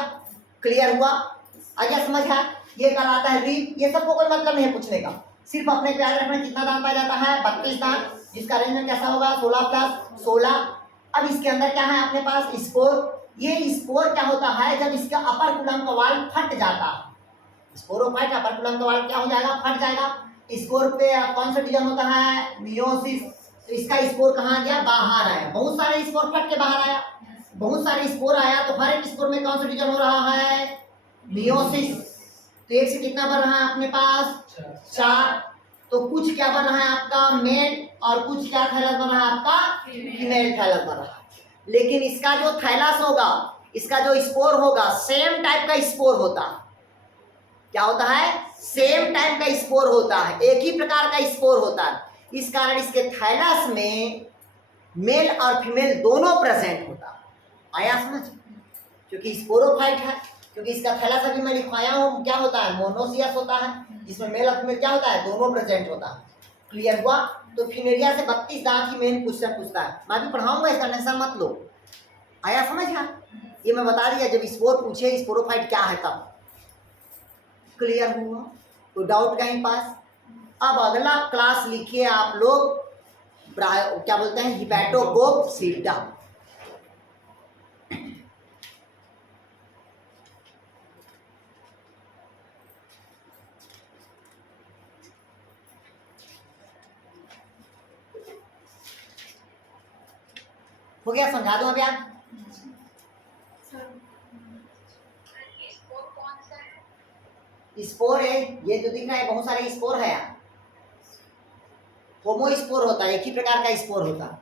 क्लियर हुआ, आ गया समझ है। ये कहलाता है रिब। ये सबको कोई मतलब नहीं है पूछने का, सिर्फ अपने को याद रखना कितना दांत पाया जाता है, 32 दांत, जिसका अरेंजमेंट कैसा होगा, 16 प्लस 16। अब इसके अंदर क्या है अपने पास, स्पोर। ये स्पोर क्या होता है, जब इसका अपर कुलम का वाल फट जाता है, स्पोरोफाइट अपर कुलम का वाल क्या हो जाएगा, फट जाएगा। स्पोर पे कौन सा डिवीजन होता है, मियोसिस। तो इसका स्पोर कहाँ गया, बाहर आया। बहुत सारे स्पोर फट के बाहर आया, बहुत सारे स्पोर आया, तो हर एक स्पोर में कौन सा डिवीजन हो रहा है, मियोसिस। तो एक से कितना बन रहा है अपने पास, 4। तो कुछ क्या बन रहा है आपका, मेल, और कुछ क्या थैलस बन रहा है आपका, फीमेल थैलस बन रहा है। लेकिन इसका जो थैलस होगा, इसका जो स्पोर होगा, सेम टाइप का स्पोर होता है। क्या होता है, सेम टाइप का स्पोर होता है, एक ही प्रकार का स्पोर होता है। इस कारण इसके थैलस में मेल और फीमेल दोनों प्रेजेंट होता है। आया समझ, क्योंकि स्पोरोफाइट है, क्योंकि इसका थैलस अभी मैं लिखवाया हूँ, क्या होता है, मोनोसियस होता है, जिसमें मेल और फीमेल क्या होता है, दोनों प्रेजेंट होता है। क्लियर हुआ? तो फ्यूनेरिया से 32 दांत ही मेन क्वेश्चन पूछता है, मैं भी पढ़ाऊंगा, इसका टेंशन मत लो। आया समझ है? ये मैं बता दिया, जब स्पोर पूछे स्पोरोफाइट क्या है तब। क्लियर हुआ? तो डाउट कहीं पास? अब अगला क्लास लिखिए आप लोग, क्या बोलते हैं, हिपैटोकोप्सिडा। हो गया, समझा दूं अभी आप? स्पोर है, ये जो दिख रहा है बहुत सारे स्पोर है, होमो स्पोर होता है, एक ही प्रकार का स्पोर होता है।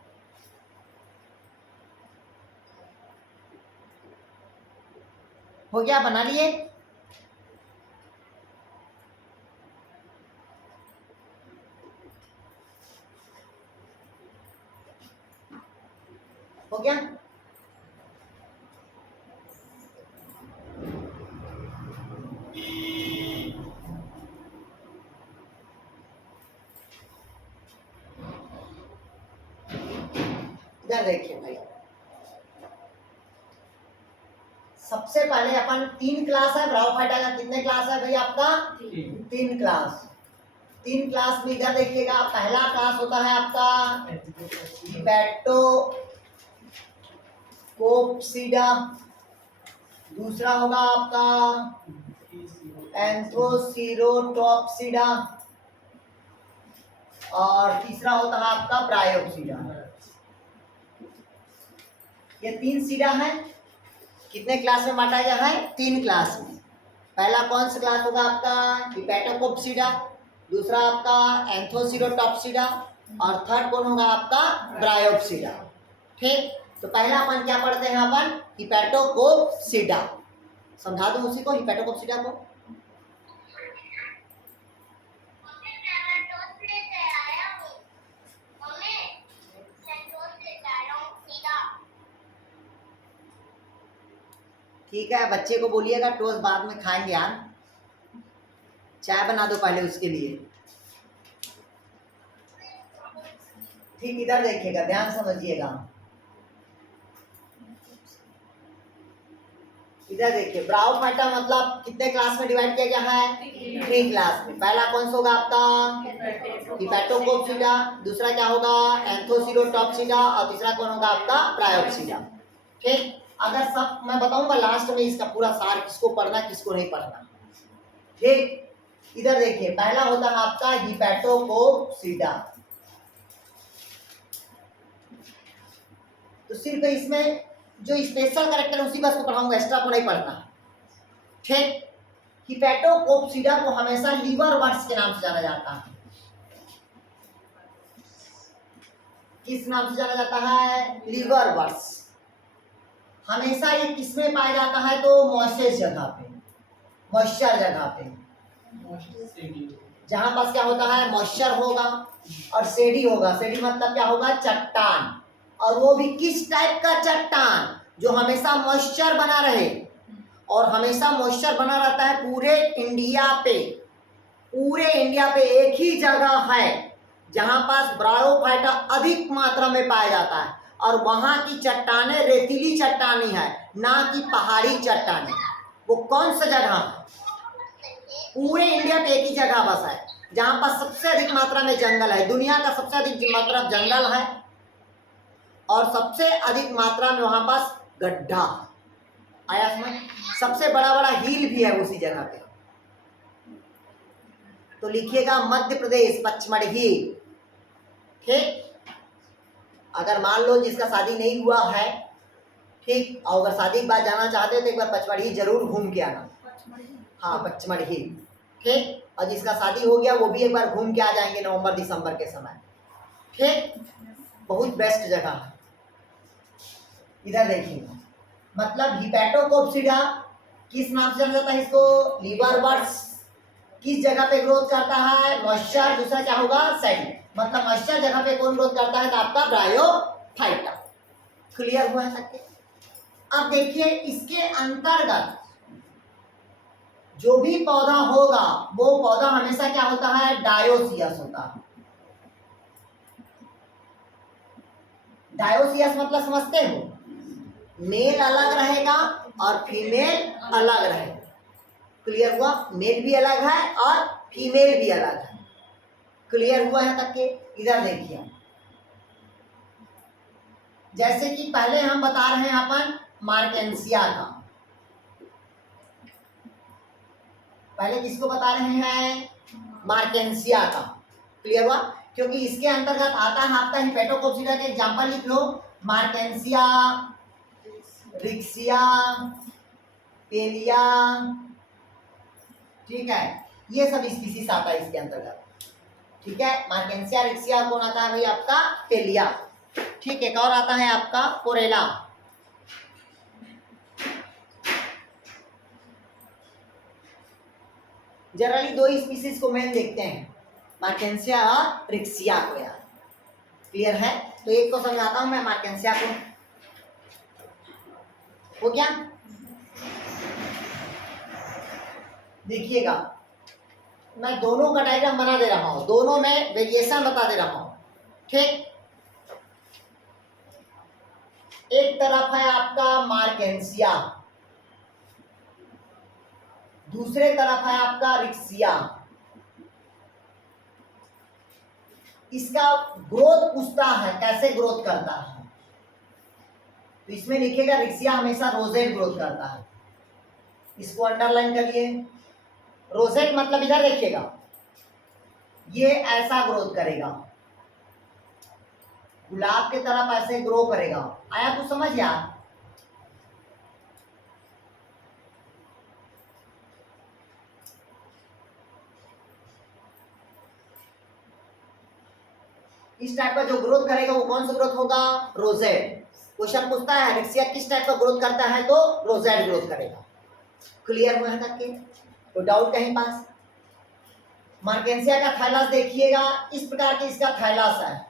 हो गया, बना लिए? हो गया? इधर देखिए भाई, सबसे पहले अपन 3 क्लास है, ब्रायोफाइटा का कितने क्लास है भाई आपका, 3 क्लास। 3 क्लास में इधर देखिएगा, पहला क्लास होता है आपका हिपैटोकोप्सिडा, दूसरा होगा आपका एंथ्रोसीरोटॉप्सिडा, और तीसरा होता है आपका ब्रायोप्सिडा। ये 3 सीडा है। कितने क्लास में बांटा गया है, 3 क्लास में। पहला कौन सा क्लास होगा आपका, हिपैटोकोप्सिडा, दूसरा आपका एंथ्रोसीरोटॉप्सिडा, और थर्ड कौन होगा आपका, ब्रायोप्सिडा। ठीक, तो पहला अपन क्या पढ़ते हैं, अपन हिपैटोकोप्सिडा। समझा दूं उसी को, हिपैटोकोप्सिडा को। ठीक है, बच्चे को बोलिएगा टोस्ट बाद में खाएंगे यार, चाय बना दो पहले उसके लिए। ठीक, इधर देखिएगा, ध्यान समझिएगा, इधर देखिए, ब्रायोफाइटा मतलब कितने क्लास में डिवाइड किया गया है, 3 क्लास में। पहला कौन सा होगा आपका हिपैटोकोप्सिडा, दूसरा क्या होगा एंथ्रोसीरोटॉप्सिडा, और तीसरा कौन होगा आपका ब्रायोप्सिडा। ठीक, अगर सब मैं बताऊंगा लास्ट में इसका पूरा सार, किसको पढ़ना किसको नहीं पढ़ना। ठीक, इधर देखिए, पहला होता है आपका हिपैटोकोप्सिडा। तो सिर्फ इसमें जो स्पेशल कैरेक्टर है उसी बस को पढ़ाऊंगा, एक्स्ट्रा को नहीं पढ़ना। ठीक, हिपैटोकोप्सिडा को हमेशा लीवर वर्ड्स के नाम से जाना जाता है। किस नाम से जाना जाता है? लीवरवर्ट्स। हमेशा ये किस में पाया जाता है? तो मॉइस्चर जगह पे, मॉइस्चर जगह पे, जहां पास क्या होता है? मॉइस्चर होगा और सेडी होगा। सेडी मतलब क्या होगा? चट्टान। और वो भी किस टाइप का चट्टान? जो हमेशा मॉइस्चर बना रहे, और हमेशा मॉइस्चर बना रहता है पूरे इंडिया पे। पूरे इंडिया पे एक ही जगह है जहां पास ब्रायोफाइटा अधिक मात्रा में पाया जाता है, और वहां की चट्टानें रेतीली चट्टानी है, ना कि पहाड़ी चट्टानें। वो कौन सा जगह है? पूरे इंडिया पे एक ही जगह बस है जहां पर सबसे अधिक मात्रा में जंगल है। दुनिया का सबसे अधिक मात्रा जंगल है, और सबसे अधिक मात्रा में वहां पास गड्ढा आया समझ। सबसे बड़ा बड़ा हिल भी है उसी जगह पे। तो लिखिएगा मध्य प्रदेश पचमढ़ी। ठीक, अगर मान लो जिसका शादी नहीं हुआ है, ठीक, और अगर शादी के बाद जाना चाहते हो तो एक बार पचमढ़ी जरूर घूम के आना। हाँ, पचमढ़ी। ठीक, और जिसका शादी हो गया वो भी एक बार घूम के आ जाएंगे नवंबर दिसंबर के समय। ठीक, बहुत बेस्ट जगह है। इधर देखिए, मतलब हिपैटोकोप्सिडा किस नाम से जाना जाता है इसको? लीवरवर्ट्स। किस जगह पे ग्रोथ करता है? मॉइस्चर। दूसरा क्या होगा? सेडी। मतलब मॉइस्चर जगह पे कौन ग्रोथ करता है? तो आपका ब्रायोफाइटा। क्लियर हुआ है तक? अब देखिए, इसके अंतर्गत जो भी पौधा होगा वो पौधा हमेशा क्या होता है? डायोसियस होता है। डायोसियस मतलब समझते हो? मेल अलग रहेगा और फीमेल अलग रहेगा। क्लियर हुआ? मेल भी अलग है और फीमेल भी अलग है। क्लियर हुआ है तक के? इधर देखिए, जैसे कि पहले हम बता रहे हैं अपन मार्केंसिया का। पहले किसको बता रहे हैं? मार्केंसिया का। क्लियर हुआ? क्योंकि इसके अंतर्गत आता है आपका हिपैटोकोप्सिडा के एग्जांपल लिख लो। मार्केंसिया, रिक्सिया, पेलिया, ठीक है, ये सब स्पीसीज आता है इसके अंतर्गत। ठीक है, मार्केंसिया, रिक्सिया, कौन आता है भाई? आपका पेलिया। ठीक, एक और आता है आपका कोरेला। जनरली दो स्पीसीज को मेन देखते हैं, मार्केंसिया और रिक्सिया को यार। क्लियर है? तो एक को समझाता हूं मैं, मार्केंसिया को। हो गया? देखिएगा, मैं दोनों का डायग्राम बना दे रहा हूं, दोनों में वेरिएशन बता दे रहा हूं। ठीक, एक तरफ है आपका मार्केंसिया, दूसरे तरफ है आपका रिक्सिया। इसका ग्रोथ पूछता है, कैसे ग्रोथ करता है? तो इसमें लिखिएगा रिक्सिया हमेशा रोजेट ग्रोथ करता है। इसको अंडरलाइन करिए। रोजेट मतलब इधर देखिएगा, ये ऐसा ग्रोथ करेगा, गुलाब के तरफ ऐसे ग्रो करेगा। आया कुछ समझ यार? इस टाइप का जो ग्रोथ करेगा वो कौन सा ग्रोथ होगा? रोजेट। क्वेश्चन पूछता है रिक्सिया किस टाइप का ग्रोथ करता है, तो रोजेट ग्रोथ करेगा। क्लियर हुआ है तक के? तो डाउट कहीं पास? मार्केंसिया का थैलस देखिएगा, इस प्रकार के इसका थैलस है,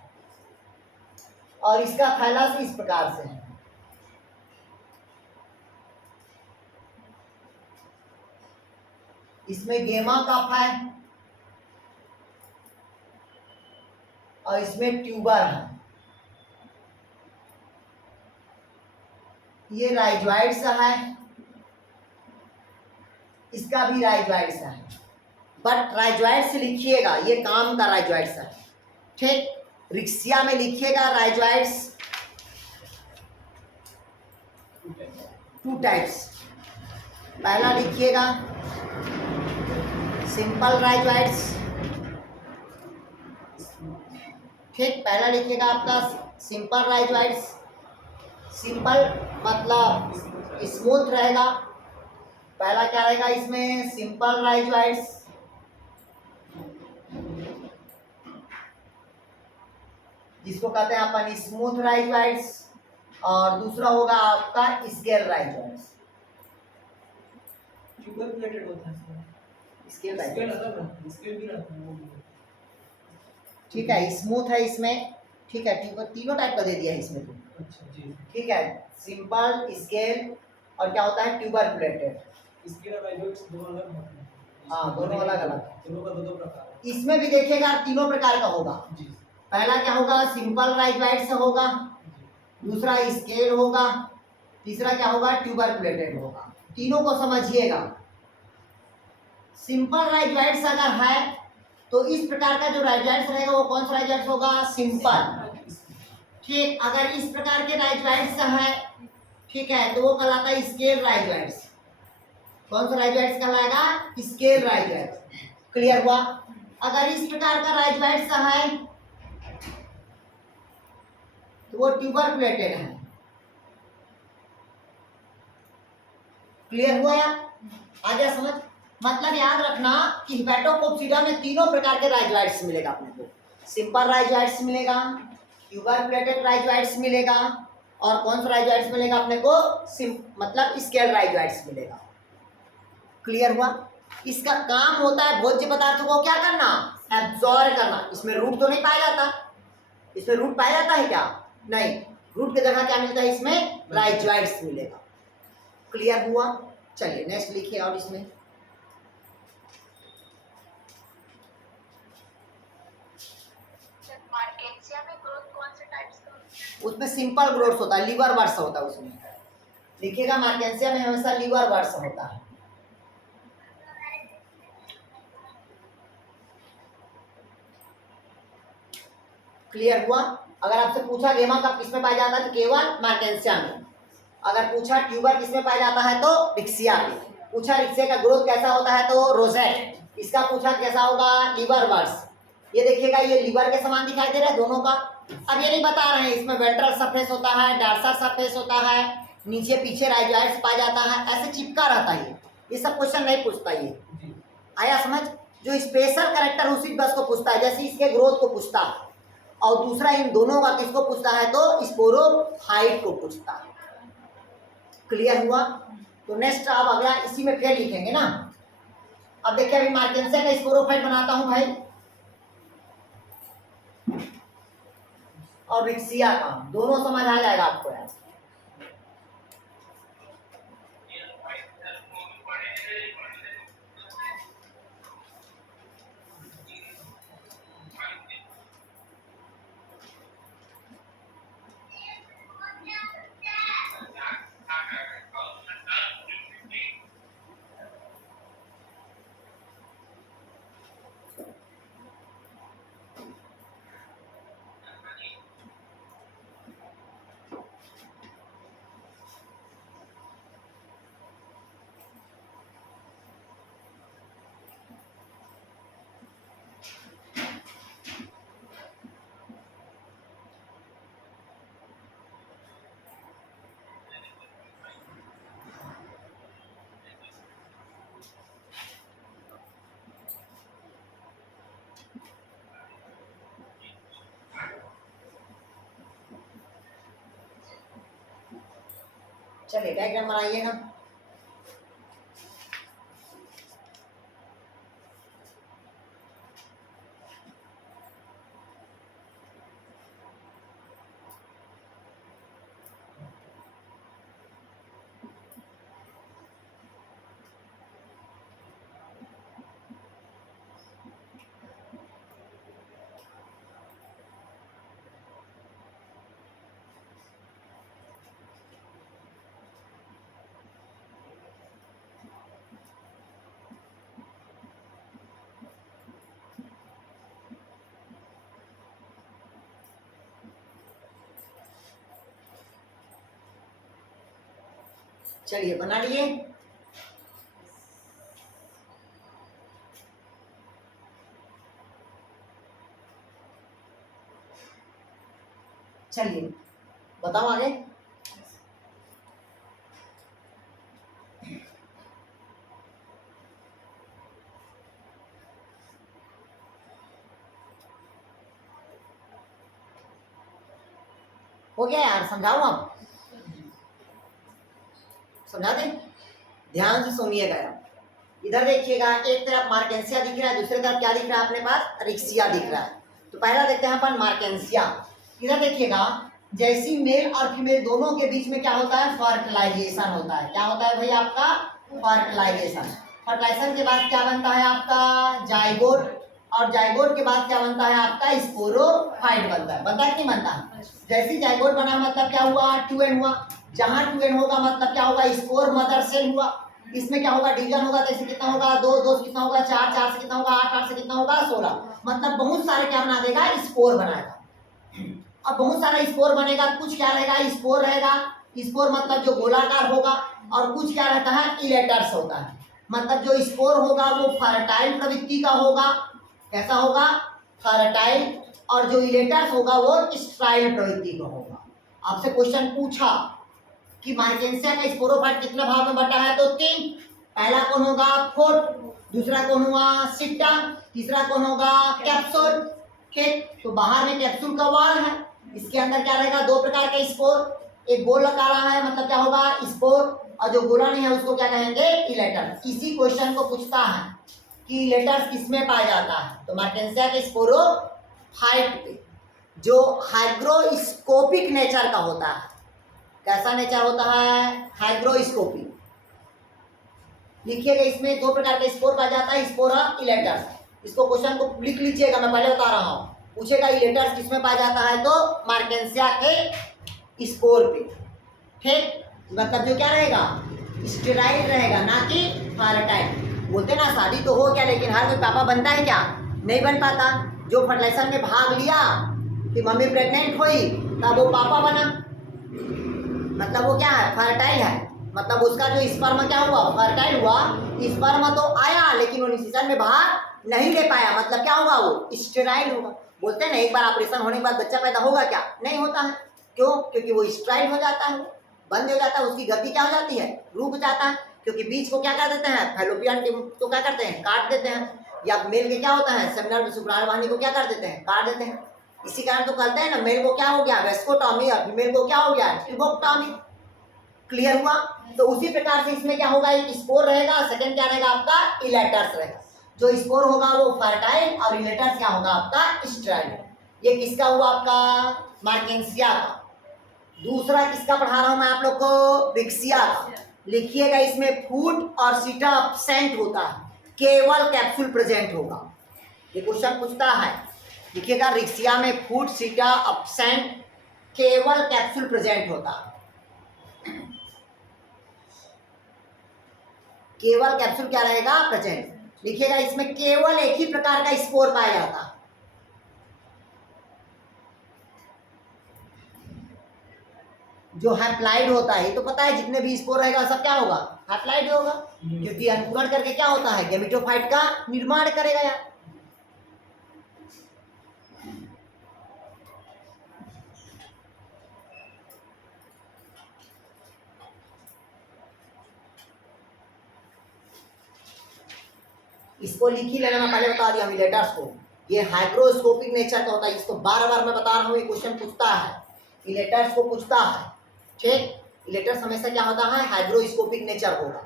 और इसका थैलस इस प्रकार से है। इसमें गेमा कफ है और इसमें ट्यूबर है। ये राइजॉइड्स है, इसका भी राइजॉइड्स है, बट राइजॉइड्स लिखिएगा, ये काम का राइजॉइड्स है। ठीक, रिक्सिया में लिखिएगा राइजॉइड्स टू टाइप्स। पहला लिखिएगा सिंपल राइजॉइड्स। ठीक, पहला लिखिएगा आपका सिंपल राइजॉइड्स। सिंपल मतलब स्मूथ रहेगा। पहला क्या रहेगा इसमें? Simple rhizoids. जिसको कहते हैं अपन स्मूथ राइजॉइड्स, और दूसरा होगा आपका स्केल राइजॉइड्स। ट्यूबर प्लेटेड होता है स्केल स्केल राइजॉइड्स, अलग रहता है, स्केल भी रहता है वो भी। ठीक है, स्मूथ है इसमें, ठीक है, ट्यूबर तीनों टाइप का दे दिया है इसमें तो, अच्छा जी। ठीक है, सिंपल, स्केल और क्या होता है ट्यूबर प्लेटेड। स्केल और राइजॉइड्स दोनों अलग होते हैं। हाँ, दोनों अलग अलग है। दोनों का दो प्रकार है। इसमें भी देखिएगा तीनों प्रकार का होगा। जी पहला क्या होगा, सिंपल राइजॉइड्स होगा, जी। दूसरा स्केल होगा, तीसरा क्या होगा, ट्यूबर प्लेटेड होगा। तीनों को समझिएगा। सिंपल राइजॉइड्स अगर है तो इस प्रकार का जो राइजॉइड्स रहेगा वो कौन सा राइजॉइड्स होगा, सिंपल। ठीक, अगर इस प्रकार के राइजॉइड्स है, ठीक है, तो वो कहलाता है स्केल राइजॉइड्स। कौन सा राइजॉइड्स कहलाएगा, स्केल राइजॉइड्स। क्लियर हुआ। अगर इस प्रकार का राइजॉइड्स है तो वो ट्यूबर प्लेटेड है। क्लियर हुआ या आ गया समझ। मतलब याद रखना कि हिपैटोकोक्सीडा में तीनों प्रकार के राइजॉइड्स मिलेगा अपने को। सिंपल राइजॉइड्स मिलेगा, ट्यूबर प्लेटेड राइजॉइड्स मिलेगा, और कौन सा राइजॉइड्स मिलेगा अपने को, मतलब स्केल राइजॉइड्स मिलेगा। क्लियर हुआ। इसका काम होता है भोज्य पदार्थों को क्या करना, एब्जॉर्ब करना। इसमें रूट तो नहीं पाया जाता, इसमें रूट पाया जाता है क्या, नहीं, रूट की जगह क्या मिलता है, इसमें राइजॉइड्स मिलेगा। क्लियर हुआ। चलिए नेक्स्ट लिखिए। और इसमें मार्केंसिया में ग्रोथ कौन से टाइप्स का होता है? उसमें सिंपल ग्रोथ होता है, लीवर वर्स होता है उसमें। देखिएगा मार्केंसिया में हमेशा लीवर वर्स होता है। क्लियर हुआ। अगर आपसे पूछा गेमा कप किसमें पाया जाता है तो केवल मार्केंसिया में। अगर पूछा ट्यूबर किसमें पाया जाता है तो रिक्सिया में। पूछा रिक्सिया का ग्रोथ कैसा होता है तो रोजेट। इसका पूछा कैसा होगा, लीवर वर्स। ये देखिएगा ये लीवर के समान दिखाई दे रहा है दोनों का। अब ये नहीं बता रहे हैं इसमें वेंट्रल सरफेस होता है, डॉर्सल सरफेस होता है, नीचे पीछे राइजॉइड्स पाया जाता है, ऐसे चिपका रहता है। ये सब क्वेश्चन नहीं पूछता ये। आया समझ। जो स्पेशल कैरेक्टर उसी बस को पूछता है, जैसे इसके ग्रोथ को पूछता है, और दूसरा इन दोनों का किसको पूछता है तो स्पोरोफाइट को पूछता है। क्लियर हुआ। तो नेक्स्ट अब अगला इसी में फिर लिखेंगे ना। अब देखिए अभी मार्केंसिया का स्पोरोफाइट बनाता हूं भाई, और रिक्सिया का, दोनों समझ आ जाएगा आपको यार। चलिए डायग्राम बनाइएगा। चलिए बना लिए। चलिए बताओ आगे। हो गया यार, समझाऊं अब? समझा दें? ध्यान से सुनिएगा यार। इधर देखिएगा, एक तरफ मार्केंसिया दिख रहा है, दूसरी तरफ क्या दिख रहा है अपने पास? रिक्सिया दिख रहा है। तो पहला देखते हैं अपन मार्केंसिया। इधर देखिएगा, जैसी मेल और फीमेल दोनों के बीच में क्या होता है? फर्टिलाइजेशन होता है। क्या होता है भाई आपका? फर्टिलाइजेशन। फर्टिलाइजेशन के बाद क्या बनता है आपका? जाइगोट। और जाइगोट के बाद क्या बनता है आपका? स्पोरोफाइट बनता है। बनता है कि नहीं बनता? जैसी जाइगोट बना मतलब क्या हुआ? 2n हुआ। जहां 2n होगा मतलब क्या होगा? स्पोर मदर सेल हुआ। इसमें क्या होगा? डिवीजन होगा तो इससे कितना होगा? 2, 2 से कितना होगा? 4, 4 से कितना होगा? 8, 8 से कितना होगा? 16। मतलब बहुत सारे क्या बना देगा? स्पोर बनाएगा। अब बहुत सारा स्पोर बनेगा, कुछ क्या रहेगा? स्पोर रहेगा। स्पोर मतलब जो गोलाकार होगा, और कुछ क्या रहता है? इलेटर्स होता है। मतलब जो स्पोर होगा वो फर्टाइल प्रवृत्ति का होगा। कैसा होगा? फर्टाइल। और जो इलेटर्स होगा वो स्ट्राइल प्रवृत्ति का होगा। आपसे क्वेश्चन पूछा कि मार्केंसिया का स्पोरोफाइट कितने भाग में बटा है? तो 3। पहला कौन होगा? फोर्थ। दूसरा कौन हुआ? सिट्टा। तीसरा कौन होगा? कैप्सूल। ठीक, तो बाहर में कैप्सूल का वॉल है, इसके अंदर क्या रहेगा? 2 प्रकार के स्पोर। एक गोल लगा रहा है मतलब क्या होगा? स्पोर। और जो गोला नहीं है उसको क्या कहेंगे? इलेटर। इसी क्वेश्चन को पूछता है कि इलेटर्स किसमें पाया जाता है? तो मार्केंसिया के स्पोरोफाइट पे, जो हाइग्रोस्कोपिक नेचर का होता है। कैसा नेचर होता है? हाइग्रोस्कोपिक। लिखिएगा, इसमें 2 प्रकार के स्पोर पाया जाता है, स्पोर और इलेटर्स। इसको क्वेश्चन को लिख लीजिएगा, मैं पहले बता रहा हूँ। पूछेगा इलेटर्स किसमें पाया जाता है? तो मार्केंसिया के स्पोर पे। ठीक, मतलब जो क्या रहेगा? स्टेराइल रहेगा, ना कि फर्टाइल। बोलते ना शादी तो हो गया लेकिन हर कोई पापा बनता है क्या? नहीं बन पाता। जो फर्टिलाइजेशन में भाग लिया कि मम्मी प्रेग्नेंट हुई तब वो पापा बना, मतलब वो क्या है? फर्टाइल है। मतलब उसका जो स्पर्म क्या हुआ? फर्टाइल हुआ। स्पर्म तो आया लेकिन वो निषेचन में भाग नहीं ले पाया, मतलब क्या होगा? वो स्टेराइल होगा। बोलते हैं ना, एक बार ऑपरेशन होने के बाद बच्चा पैदा होगा क्या? नहीं होता है। क्यों? क्योंकि वो स्टेराइल हो जाता है, बंद हो जाता है, उसकी गति क्या हो जाती है? रुक जाता है। क्योंकि बीज को क्या कर देते हैं? फैलोपियन को क्या करते हैं? काट देते हैं। या मेल के क्या होता है? सेमिनल शुक्राणु वाहिनी को क्या कर देते हैं? काट देते हैं। इसी कारण तो कहते हैं ना, मेल को क्या हो गया? वेस्कोटॉमी, और फीमेल को क्या हो गया? ट्यूबोक्टॉमी। क्लियर हुआ? तो उसी प्रकार से इसमें क्या होगा? एक स्पोर रहेगा, सेकंड क्या रहेगा आपका? इलेटर्स रहेगा। जो स्पोर होगा वो फर्टाइल, और इलेटर्स क्या होगा आपका? स्टेराइल। ये किसका हुआ? आपका मार्केंसिया का। दूसरा किसका पढ़ा रहा हूं मैं आप लोग को? रिक्सिया का। लिखिएगा, इसमें फूट और सीटा अब्सेंट होता है, केवल कैप्सूल प्रेजेंट होगा। ये क्वेश्चन पूछता है। लिखिएगा, रिक्सिया में फूट, सीटा अब्सेंट, केवल कैप्सूल प्रेजेंट होता है। केवल कैप्सूल क्या रहेगा? प्रेजेंट। लिखिएगा, इसमें केवल एक ही प्रकार का स्पोर पाया जाता है। जो हैप्लाइड होता है, तो पता है जितने भी स्पोर रहेगा सब क्या होगा? हैप्लाइड होगा। क्योंकि अंकुरण करके क्या होता है? गैमेटोफाइट का निर्माण करेगा यार। इसको लिख ही लेना, मैं पहले बता दिया इलेटर्स को। ये हाइग्रोस्कोपिक नेचर का होता है, इसको बार बार मैं बता रहा हूँ, ये क्वेश्चन पूछता है, इलेटर्स को पूछता है। ठीक, इलेटर्स हमेशा क्या होता है? हाइग्रोस्कोपिक नेचर होगा।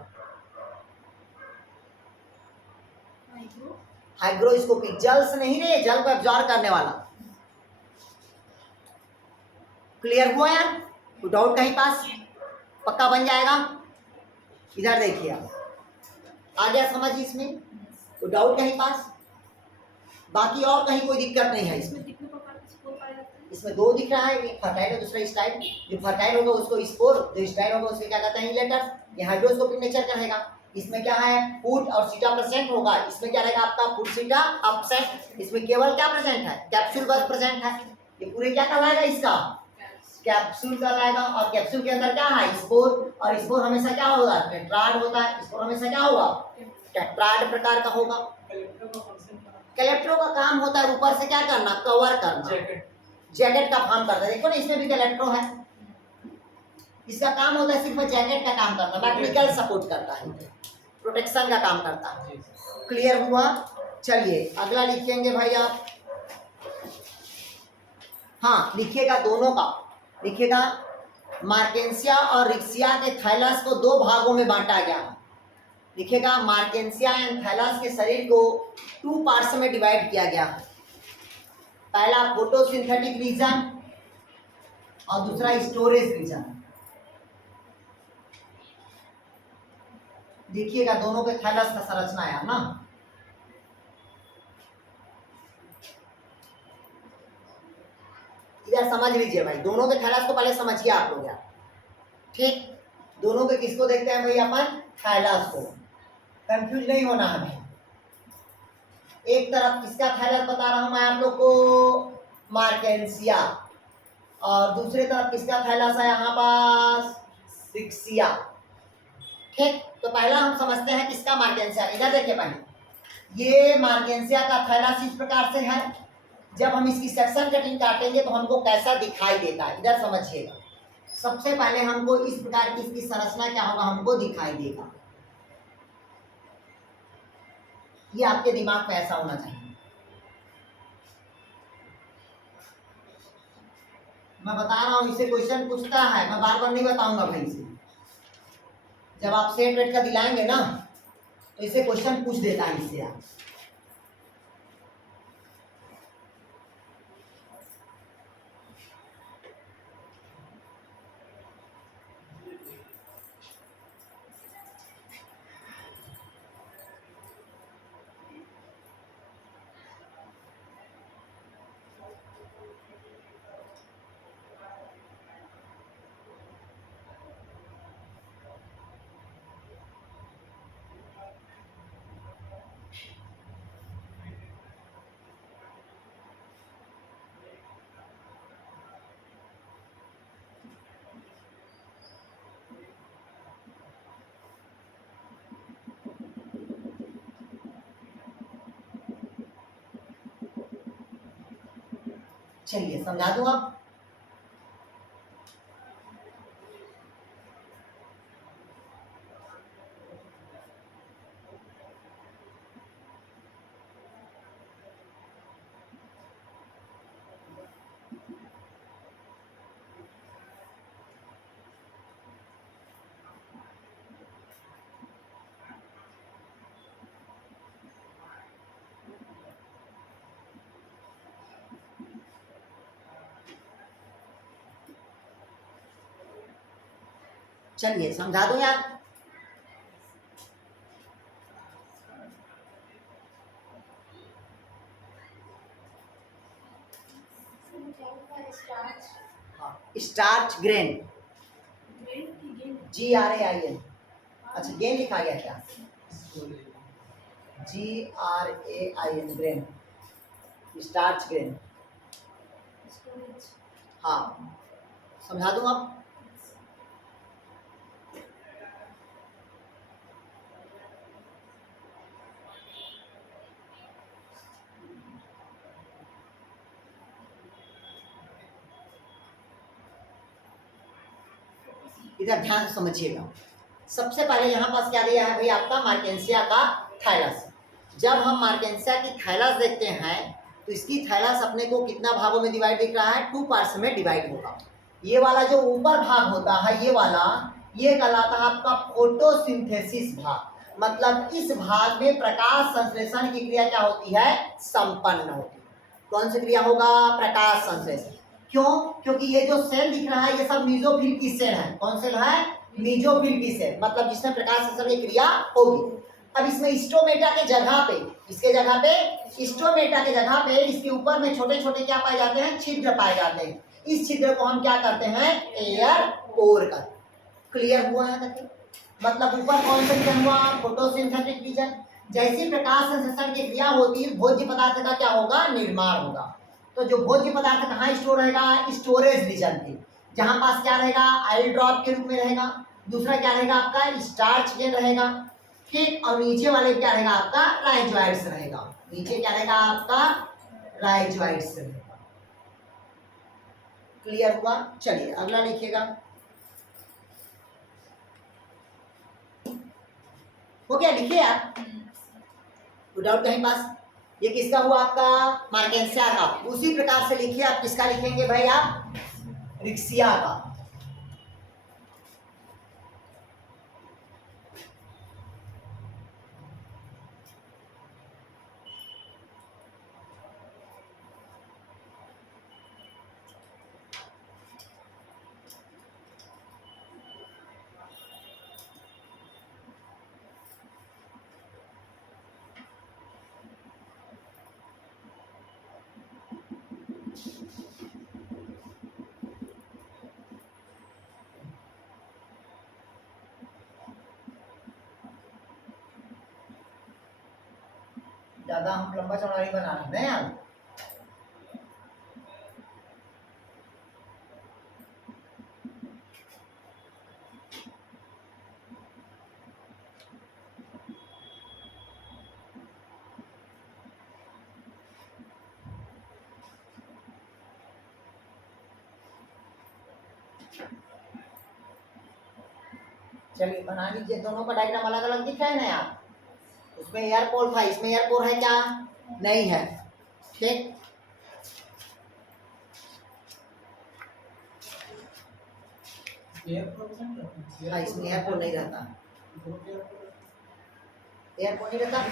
हाइग्रोस्कोपिक, जल से नहीं रे, जल को एब्जॉर्ब करने वाला। क्लियर हुआ यार? कोई डाउट कहीं पास? पक्का बन जाएगा। इधर देखिए, आ गया समझ इसमें? तो डाउट कहीं पास? बाकी और कहीं कोई दिक्कत नहीं है इसमें। इसमें 2 दिख रहा है, एक फर्टाइल और दूसरा स्टाइल। जो फर्टाइल होगा उसको स्पोर, जो स्टाइल होगा उसके क्या कहते हैं? इलेटर्स। ये हाइड्रोस्कोपिक नेचर का रहेगा। इसमें क्या है? फूट और सीटा प्रेजेंट होगा। इसमें क्या रहेगा आपका? फूट, सीटा अब्सेंट। इसमें केवल क्या प्रेजेंट है? कैप्सूल बस प्रेजेंट है। ये पूरे क्या कहलाएगा? इसका कैप्सूल कहलाएगा। और कैप्सूल के अंदर क्या है? स्पोर। और स्पोर हमेशा क्या होगा? टेट्राड होता है। स्पोर हमेशा क्या होगा? टेट्राड प्रकार का होगा। कैलेप्ट्रो का काम होता है ऊपर से क्या करना? कवर करना, जैकेट का काम करता है। देखो ना, इसमें भी कैलेप्ट्रो है। इसका काम होता है सिर्फ जैकेट का काम करना, मैकेनिकल सपोर्ट करता है, प्रोटेक्शन का काम करता है। क्लियर हुआ? चलिए अगला लिखेंगे भाई आप। हाँ, लिखिएगा दोनों का। देखिएगा, मार्केंसिया और रिक्सिया के थैलस को दो भागों में बांटा गया है। देखिएगा, मार्केंसिया एंड थैलस के शरीर को 2 पार्ट्स में डिवाइड किया गया है। पहला फोटोसिंथेटिक रीजन और दूसरा स्टोरेज रीजन। देखिएगा दोनों के थैलस का संरचना है ना। इधर समझ लीजिए भाई, दोनों के थैलस को पहले समझिए आप लोग यार, ठीक। दोनों के किसको देखते हैं भाई अपन? थैलस को। कंफ्यूज नहीं होना है भाई। एक तरफ किसका थैलस बता रहा हूं मैं आप लोग को? मार्केंसिया। और दूसरे तरफ किसका थैलस है यहाँ पास? रिक्सिया। ठीक, तो पहला हम समझते हैं किसका? मार्केंसिया। इधर देखिए पहले, ये मार्केंसिया का थैलस इस प्रकार से है। जब हम इसकी सेक्शन कटिंग काटेंगे तो हमको कैसा दिखाई देता है, इधर समझिएगा। सबसे पहले हमको इस प्रकार की इसकी संरचना क्या होगा, हमको दिखाई देगा। ये आपके दिमाग में ऐसा होना चाहिए। मैं बता रहा हूं, इसे क्वेश्चन पूछता है, मैं बार बार नहीं बताऊंगा भाई इसे। जब आप सेट वेट का दिलाएंगे ना तो इसे क्वेश्चन पूछ देता है इससे आप। चलिए समझा दूं अब। चलिए समझा दूं यार। Starch grain, GRAIN। अच्छा गेन लिखा गया क्या? GRAIN, grain, starch grain. हाँ समझा दूं अब। इधर ध्यान से समझिएगा। सबसे पहले यहाँ पास क्या दिया है भाई आपका? मार्केंसिया का थैलस। जब हम मार्केंसिया की थैलस देखते हैं तो इसकी थैलस अपने को कितना भागों में डिवाइड दिख रहा है? 2 पार्ट्स में डिवाइड होगा। ये वाला जो ऊपर भाग होता है, ये वाला, ये कहलाता है आपका फोटोसिंथेसिस भाग। मतलब इस भाग में प्रकाश संश्लेषण की क्रिया क्या होती है? संपन्न होती है। कौन सी क्रिया होगा? प्रकाश संश्लेषण। क्यों? क्योंकि ये जो सेल दिख रहा है ये सब मीजोफिल की सेल है। कौन सेल है? मीजोफिल की सेल, मतलब जिसमें प्रकाश संश्लेषण की क्रिया होगी। अब इसमें स्टोमेटा के जगह पे, इसके जगह पे, स्टोमेटा के जगह पे इसके ऊपर में छोटे छोटे क्या पाए जाते हैं? छिद्र पाए जाते हैं। इस छिद्र को हम क्या करते हैं? एयर पोर करते। क्लियर हुआ है तक? मतलब ऊपर कौन सा रीजन हुआ? Photosynthetic region. जैसी प्रकाश संश्लेषण की क्रिया होती है, भोज्य पदार्थ का क्या होगा? निर्माण होगा। तो जो भोज्य पदार्थ कहाँ स्टोर रहेगा? स्टोरेज रीजन पे, जहां पास क्या रहेगा? ऑयल ड्रॉप के रूप में रहेगा। दूसरा क्या रहेगा आपका? स्टार्च गेन रहेगा। ठीक, और नीचे वाले क्या रहेगा आपका? राइजोइड्स रहेगा। नीचे क्या रहेगा आपका? राइजोइड्स रहेगा। क्लियर हुआ? चलिए अगला लिखिएगा। हो गया? लिखिए आप, डाउट कहीं पास? ये किसका हुआ आपका? मार्केंसिया का। उसी प्रकार से लिखिए आप। किसका लिखेंगे भाई आप? रिक्सिया का। ज्यादा हम लंबा चौड़ा नहीं बना रहे हैं यार। चलिए बना लीजिए, दोनों का डायग्राम अलग अलग दिख रहा है ना यार। उसमें एयरपोर्ट था, इसमें एयरपोर्ट है क्या? नहीं है। ठीक, हाँ इसमें एयरपोर्ट नहीं रहता, एयरपोर्ट नहीं रहता।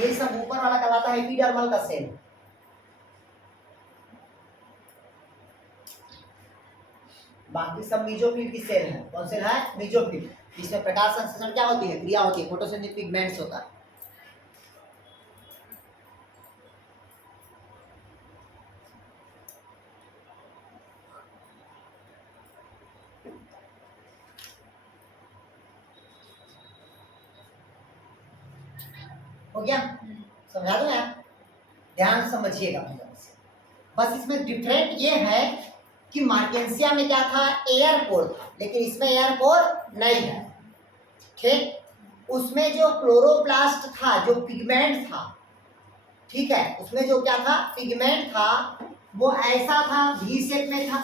ये सब ऊपर वाला कहलाता है एपिडर्मल का सेल। बाकी सब मीजोफिल की सेल है। कौन सेल है? मीजोफिल। इसमें प्रकाश संश्लेषण क्या होती है? क्रिया होती है, फोटोसिंथेसिस पिगमेंट्स होता है। हो गया? समझा दो यार, ध्यान से समझिएगा भैया। बस इसमें डिफरेंट ये है कि मार्केंसिया में क्या था? एयरपोर्ट था, लेकिन इसमें एयरपोर्ट नहीं है। ठीक, उसमें जो क्लोरोप्लास्ट था, जो पिगमेंट था, ठीक है, उसमें जो क्या था? पिगमेंट था, वो ऐसा था, वी शेप में था।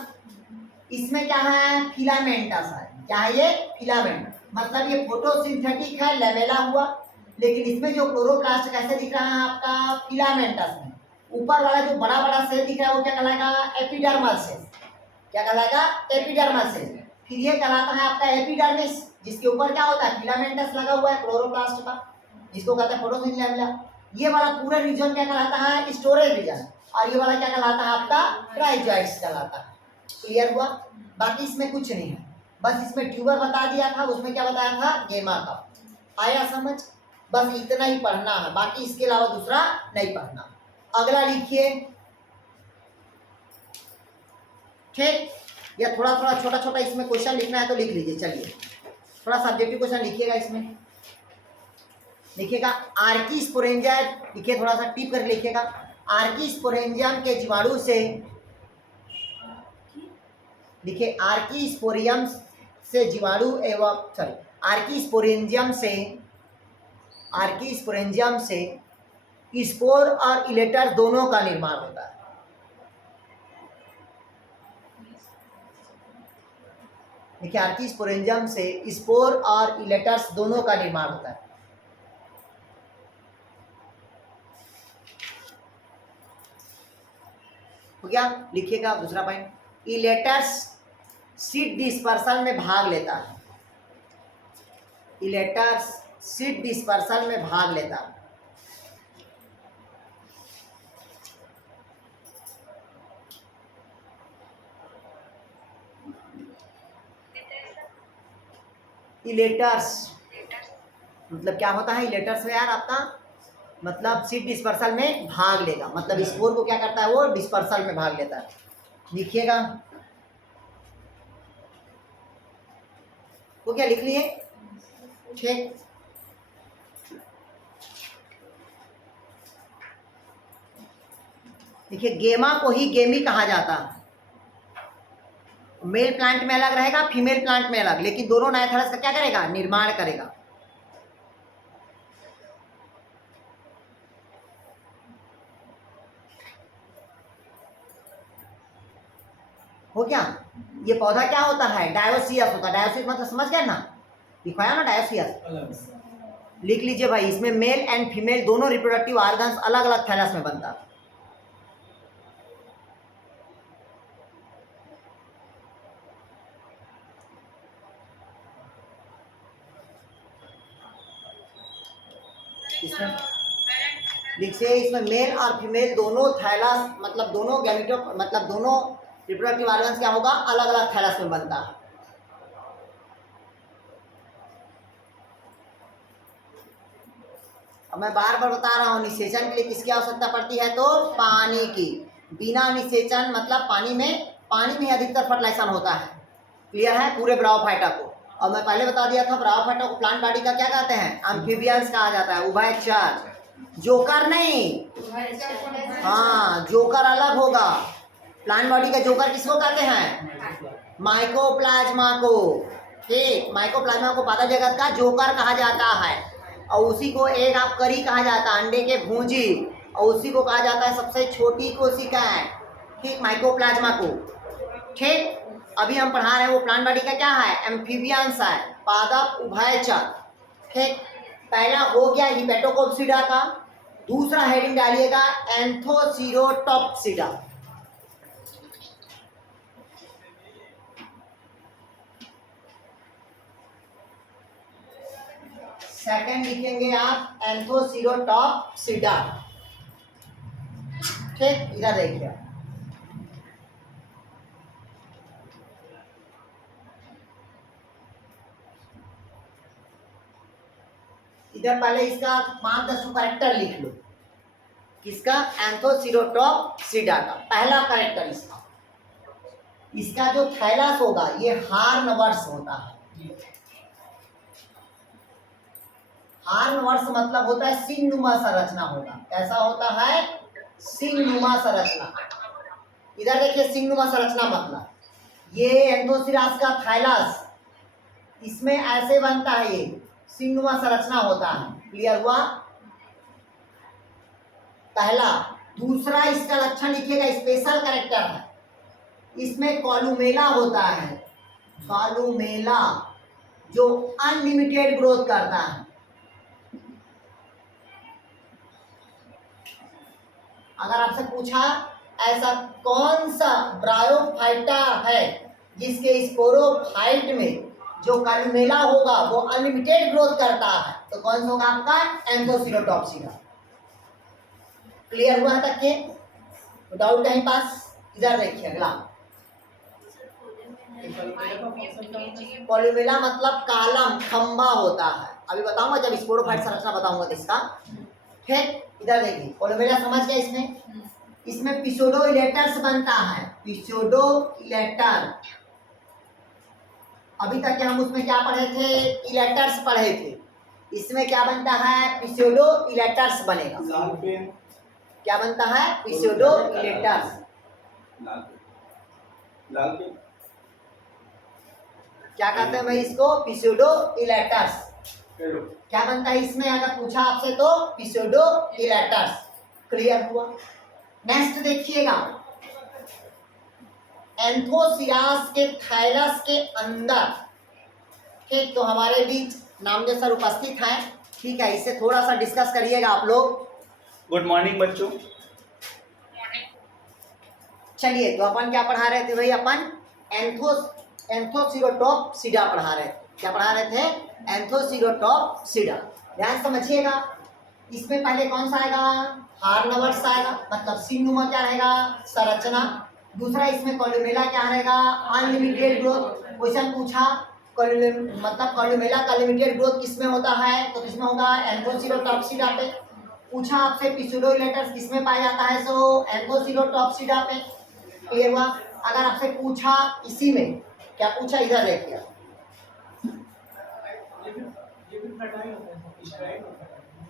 इसमें क्या है? फिलामेंटस है। क्या है ये? फिलामेंट। मतलब ये फोटोसिंथेटिक है, लेमेला हुआ, लेकिन इसमें जो क्लोरोप्लास्ट कैसे दिख रहा है आपका? फिलामेंटस में। ऊपर वाला जो बड़ा बड़ा सेल दिख रहा है वो क्या कहलाएगा? Epidermal cell. क्या कहलाएगा? Epidermal cell. फिर ये कहलाता है आपका एपिडर्मिस, जिसके ऊपर क्या होता है? फिलामेंटस लगा हुआ है क्लोरोप्लास्ट का, जिसको कहते हैं फोटोसिंथेसिस। ये वाला पूरा रीजन क्या कहलाता है? Storage region. और ये वाला क्या कहलाता है आपका? ट्राइजॉइड्स कहलाता है। क्लियर हुआ? बाकी इसमें कुछ नहीं है, बस इसमें ट्यूबर बता दिया था, उसमें क्या बताया था? गेमा का। आया समझ? बस इतना ही पढ़ना है, बाकी इसके अलावा दूसरा नहीं पढ़ना। अगला लिखिए। ठीक, या थोड़ा थोड़ा छोटा छोटा इसमें क्वेश्चन लिखना है तो लिख लीजिए। चलिए थोड़ा सब्जेक्टिव क्वेश्चन लिखिएगा। इसमें लिखिएगा आर्कीस्पोरेंजिया, लिखिए थोड़ा सा टिप कर लिखिएगा। आर्कीस्पोरेंजियम के जीवाणु से, लिखिए आर्कीस्पोरियम से जीवाणु एवं आर्कीस्पोरेंजियम से स्पोर और इलेटर दोनों का निर्माण होता है। देखिए आर्कीस्पोरेंजियम से स्पोर और इलेटर्स दोनों का निर्माण होता है। हो गया? लिखिएगा दूसरा पॉइंट। इलेटर्स सीड डिस्पर्सल में भाग लेता है। इलेटर्स सीड डिस्पर्सल में भाग लेता है। इलेटर्स मतलब क्या होता है? इलेटर्स यार आपका मतलब सीड डिस्पर्सल में भाग लेगा, मतलब स्पोर को क्या करता है? वो डिस्पर्सल में भाग लेता है। लिखिएगा। वो क्या लिख लिए? ठीक, देखिए गेमा को ही गेमी कहा जाता है। मेल प्लांट में अलग रहेगा, फीमेल प्लांट में अलग, लेकिन दोनों नाइथरस का क्या करेगा? निर्माण करेगा। हो क्या? ये पौधा क्या होता है? डायोसियस होता है। डायोसियस मतलब समझ गए ना? लिखवाया ना डायोसियस? लिख लीजिए भाई। इसमें मेल एंड फीमेल दोनों रिप्रोडक्टिव ऑर्गन्स अलग अलग थैलस में बनता है। इसमें लिखिए, इसमें मेल और फीमेल दोनों थैलस मतलब दोनों गैमेटो मतलब दोनों रिप्रोडक्टिव ऑर्गन्स क्या होगा, अलग अलग थैलस में बनता है। अब मैं बार बार बता रहा हूँ, निषेचन के लिए किसकी आवश्यकता पड़ती है, तो पानी की। बिना निषेचन मतलब पानी में अधिकतर फर्टिलाइजेशन होता है। क्लियर है पूरे ब्रायोफाइटा को। और मैं पहले बता दिया था ब्रायोफाइटा को प्लांट बॉडी का क्या कहते हैं, एम्फीबियंस कहा जाता है, उभयचर। जोकर नहीं, हाँ जोकर अलग होगा। प्लांट बॉडी का जोकर किसको कहते हैं, माइकोप्लाज्मा को। ठीक, माइकोप्लाज्मा को पादप जगत का जोकर कहा जाता है। और उसी को एक आपकरी कहा जाता है, अंडे के भूंजी। और उसी को कहा जाता है सबसे छोटी कोशिकाएं, ठीक, माइकोप्लाज्मा को। ठीक, अभी हम पढ़ा रहे हैं वो प्लांट बॉडी का क्या है, एम्फीबियंस है, पादप उभयचर। ठीक, पहला हो गया हिपेटोकोप्सिडा का। दूसरा हेडिंग डालिएगा एंथोसीरोटॉप्सिडा। सेकंड लिखेंगे आप एंथोसीरोटॉप्सिडा। ठीक, इधर देखिए, इधर पहले इसका 5-10 कैरेक्टर लिख लो। किसका, एंथोसीरोटॉप्सिडा का पहला कैरेक्टर इसका जो थैलस होगा ये हार्नवर्स होता है। हार्नवर्स मतलब होता है सिंगनुमा संरचना होगा। कैसा होता है, सिंगनुमा संरचना। इधर देखिए, सिंगनुमा संरचना मतलब ये एंथोसिरास का थैलस, इसमें ऐसे बनता है, ये सिंगनुमा संरचना होता है। क्लियर हुआ पहला। दूसरा इसका लक्षण लिखिएगा, स्पेशल कैरेक्टर है, इसमें कॉलुमेला होता है। कॉलुमेला जो अनलिमिटेड ग्रोथ करता है। अगर आपसे पूछा ऐसा कौन सा ब्रायोफाइटा है जिसके स्पोरोफाइट में जो कॉलुमेला होगा वो अनलिमिटेड ग्रोथ करता है, तो कौन सा होगा आपका, एंथोसीरोटॉप्सिडा। क्लियर हुआ तक के, डाउट कहीं पास? इधर देखिए अगला, कॉलुमेला मतलब कालम, खंभा होता है। अभी बताऊंगा जब स्पोरोफाइट संरचना बताऊंगा तो इसका। ठीक, इधर देखिए, कॉलुमेला समझ गया। इसमें पिसोडोइलेटर्स बनता है, पिसोडोइलेटर। अभी तक हम उसमें क्या पढ़े थे, इलेटर्स पढ़े थे। इसमें क्या बनता है, पिसोडोइलेटर्स बनेगा। क्या बनता है, पिसोडोइलेटर्स। क्या कहते हैं भाई इसको, पिसोडोइलेटर्स। क्या बनता है इसमें, अगर पूछा आपसे तो पिसोडोइलेटर्स। क्लियर हुआ। नेक्स्ट देखिएगा, एंथोसिरास के थैलस के अंदर। ठीक, तो हमारे बीच नामदेव सर उपस्थित हैं। ठीक है, इसे थोड़ा सा डिस्कस करिएगा आप लोग। गुड मॉर्निंग बच्चों। चलिए, तो अपन क्या पढ़ा रहे थे भाई, अपन एंथोसीरोटॉप्सिडा पढ़ा रहे थे। क्या पढ़ा रहे थे, एंथोसीरोटॉप्सिडा। ध्यान समझिएगा, इसमें पहले कौन सा आएगा, हार्नवर्स आएगा, मतलब सिंगनुमा क्या रहेगा, संरचना। दूसरा इसमें कॉलुमेला क्या रहेगा, अनलिमिटेड ग्रोथ। क्वेश्चन पूछा मतलब कॉलुमेला का लिमिटेड ग्रोथ किसमें होता है, तो किसमें होगा, एंथोसीरोटॉप्सिडा पे। पूछा आपसे पिसोडोइलेटर्स किसमें पाया जाता है, सो एंथोसीरोटॉप्सिडा पे। क्लियर हुआ। अगर आपसे पूछा इसी में क्या पूछा, इधर देखिए,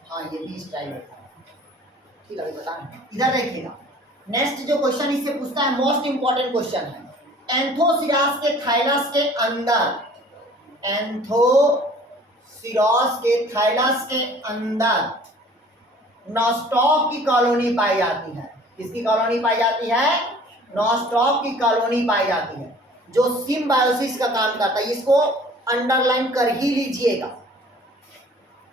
हाँ ये भी स्टाइल होता है। ठीक है, बता रहे हैं। इधर देखिएगा, नेक्स्ट जो क्वेश्चन इससे पूछता है, मोस्ट इंपॉर्टेंट क्वेश्चन है, एंथोसिरास के थैलस के अंदर, एंथोसिरास के थैलस के अंदर नॉस्टॉक की कॉलोनी पाई जाती है। किसकी कॉलोनी पाई जाती है, नॉस्टॉक की कॉलोनी पाई जाती है, जो सिम्बायोसिस का काम करता है। इसको अंडरलाइन कर ही लीजिएगा।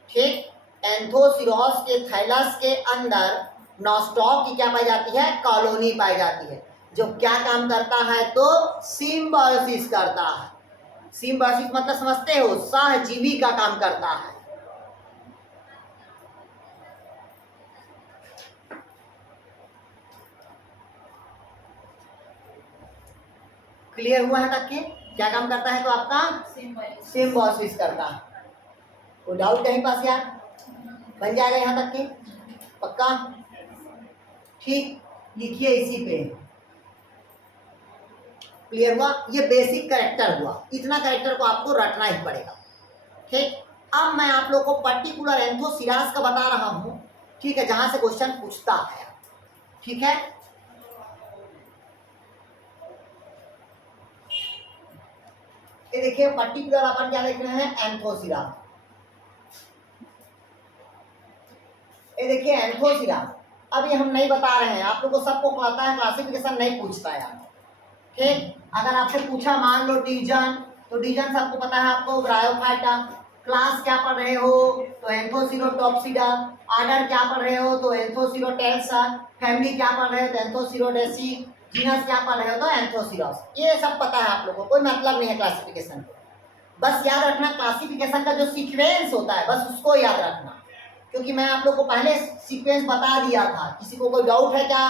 ठीक, एंथोसिरास के थैलस के अंदर नॉस्टॉक की क्या पाई जाती है, कॉलोनी पाई जाती है, जो क्या काम करता है, तो सिम्बायोसिस करता है। सिम्बायोसिस मतलब समझते हो, सहजीवी का काम करता है। क्लियर हुआ है तक के? क्या काम करता है तो आपका सिम्बोसिस करता है। कोई डाउट कहीं पास यार? बन जाएगा यहाँ तक के? पक्का? ठीक, लिखिए इसी पे। क्लियर हुआ? ये बेसिक कैरेक्टर हुआ, इतना कैरेक्टर को आपको रटना ही पड़ेगा। ठीक, अब मैं आप लोग को पर्टिकुलर एंथोसिरास का बता रहा हूं, ठीक है, जहां से क्वेश्चन पूछता है। ठीक है, ये देखिए पर्टिकुलर अपन क्या देख रहे हैं, एंथोसिरास। ये देखिए एंथोसिरास, अब ये हम नहीं बता रहे हैं, आप लोग को सबको पता है, क्लासिफिकेशन नहीं पूछता यार। ठीक, अगर आपसे पूछा मान लो डिवीजन, तो डिवीजन सबको पता है आपको, ब्रायोफाइटा। क्लास क्या पढ़ रहे हो तो एंथोसिरोटॉप्सिडा। ऑर्डर क्या पढ़ रहे हो तो एंथोसिरोटेल्सा। फैमिली क्या पढ़ रहे हो तो एंथोसिरोडेसी। जीनस क्या पढ़ रहे हो तो एंथोसिरोस। ये सब पता है आप लोगों को, कोई मतलब नहीं है क्लासिफिकेशन को। बस याद रखना क्लासिफिकेशन का जो सीक्वेंस होता है बस उसको याद रखना, क्योंकि मैं आप लोग को पहले सीक्वेंस बता दिया था। किसी को कोई डाउट है क्या?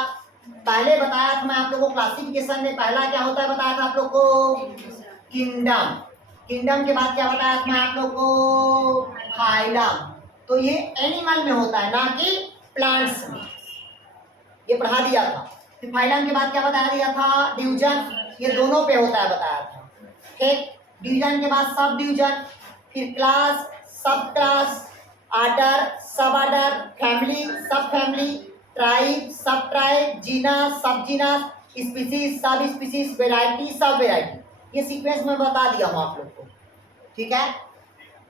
पहले बताया था मैं आप लोगों को क्लासिफिकेशन में, पहला क्या होता है बताया था आप लोग को, किंगडम। किंगडम के बाद क्या बताया था मैं आप लोग को, फाइलम। तो ये एनिमल में होता है ना कि प्लांट्स में, ये पढ़ा दिया था। फिर फाइलम के बाद क्या बता दिया था, डिवीजन, ये दोनों पे होता है बताया था। ठीक, डिवीजन के बाद सब डिवीजन, फिर क्लास, सब क्लास, ऑर्डर, सब ऑर्डर, फैमिली, सब फैमिली, ट्राइब, सब ट्राइब, जीनस, सब genus, species, sub species, variety, सब वेराइटी। ये सीक्वेंस में बता दिया हूँ आप लोग को। ठीक है,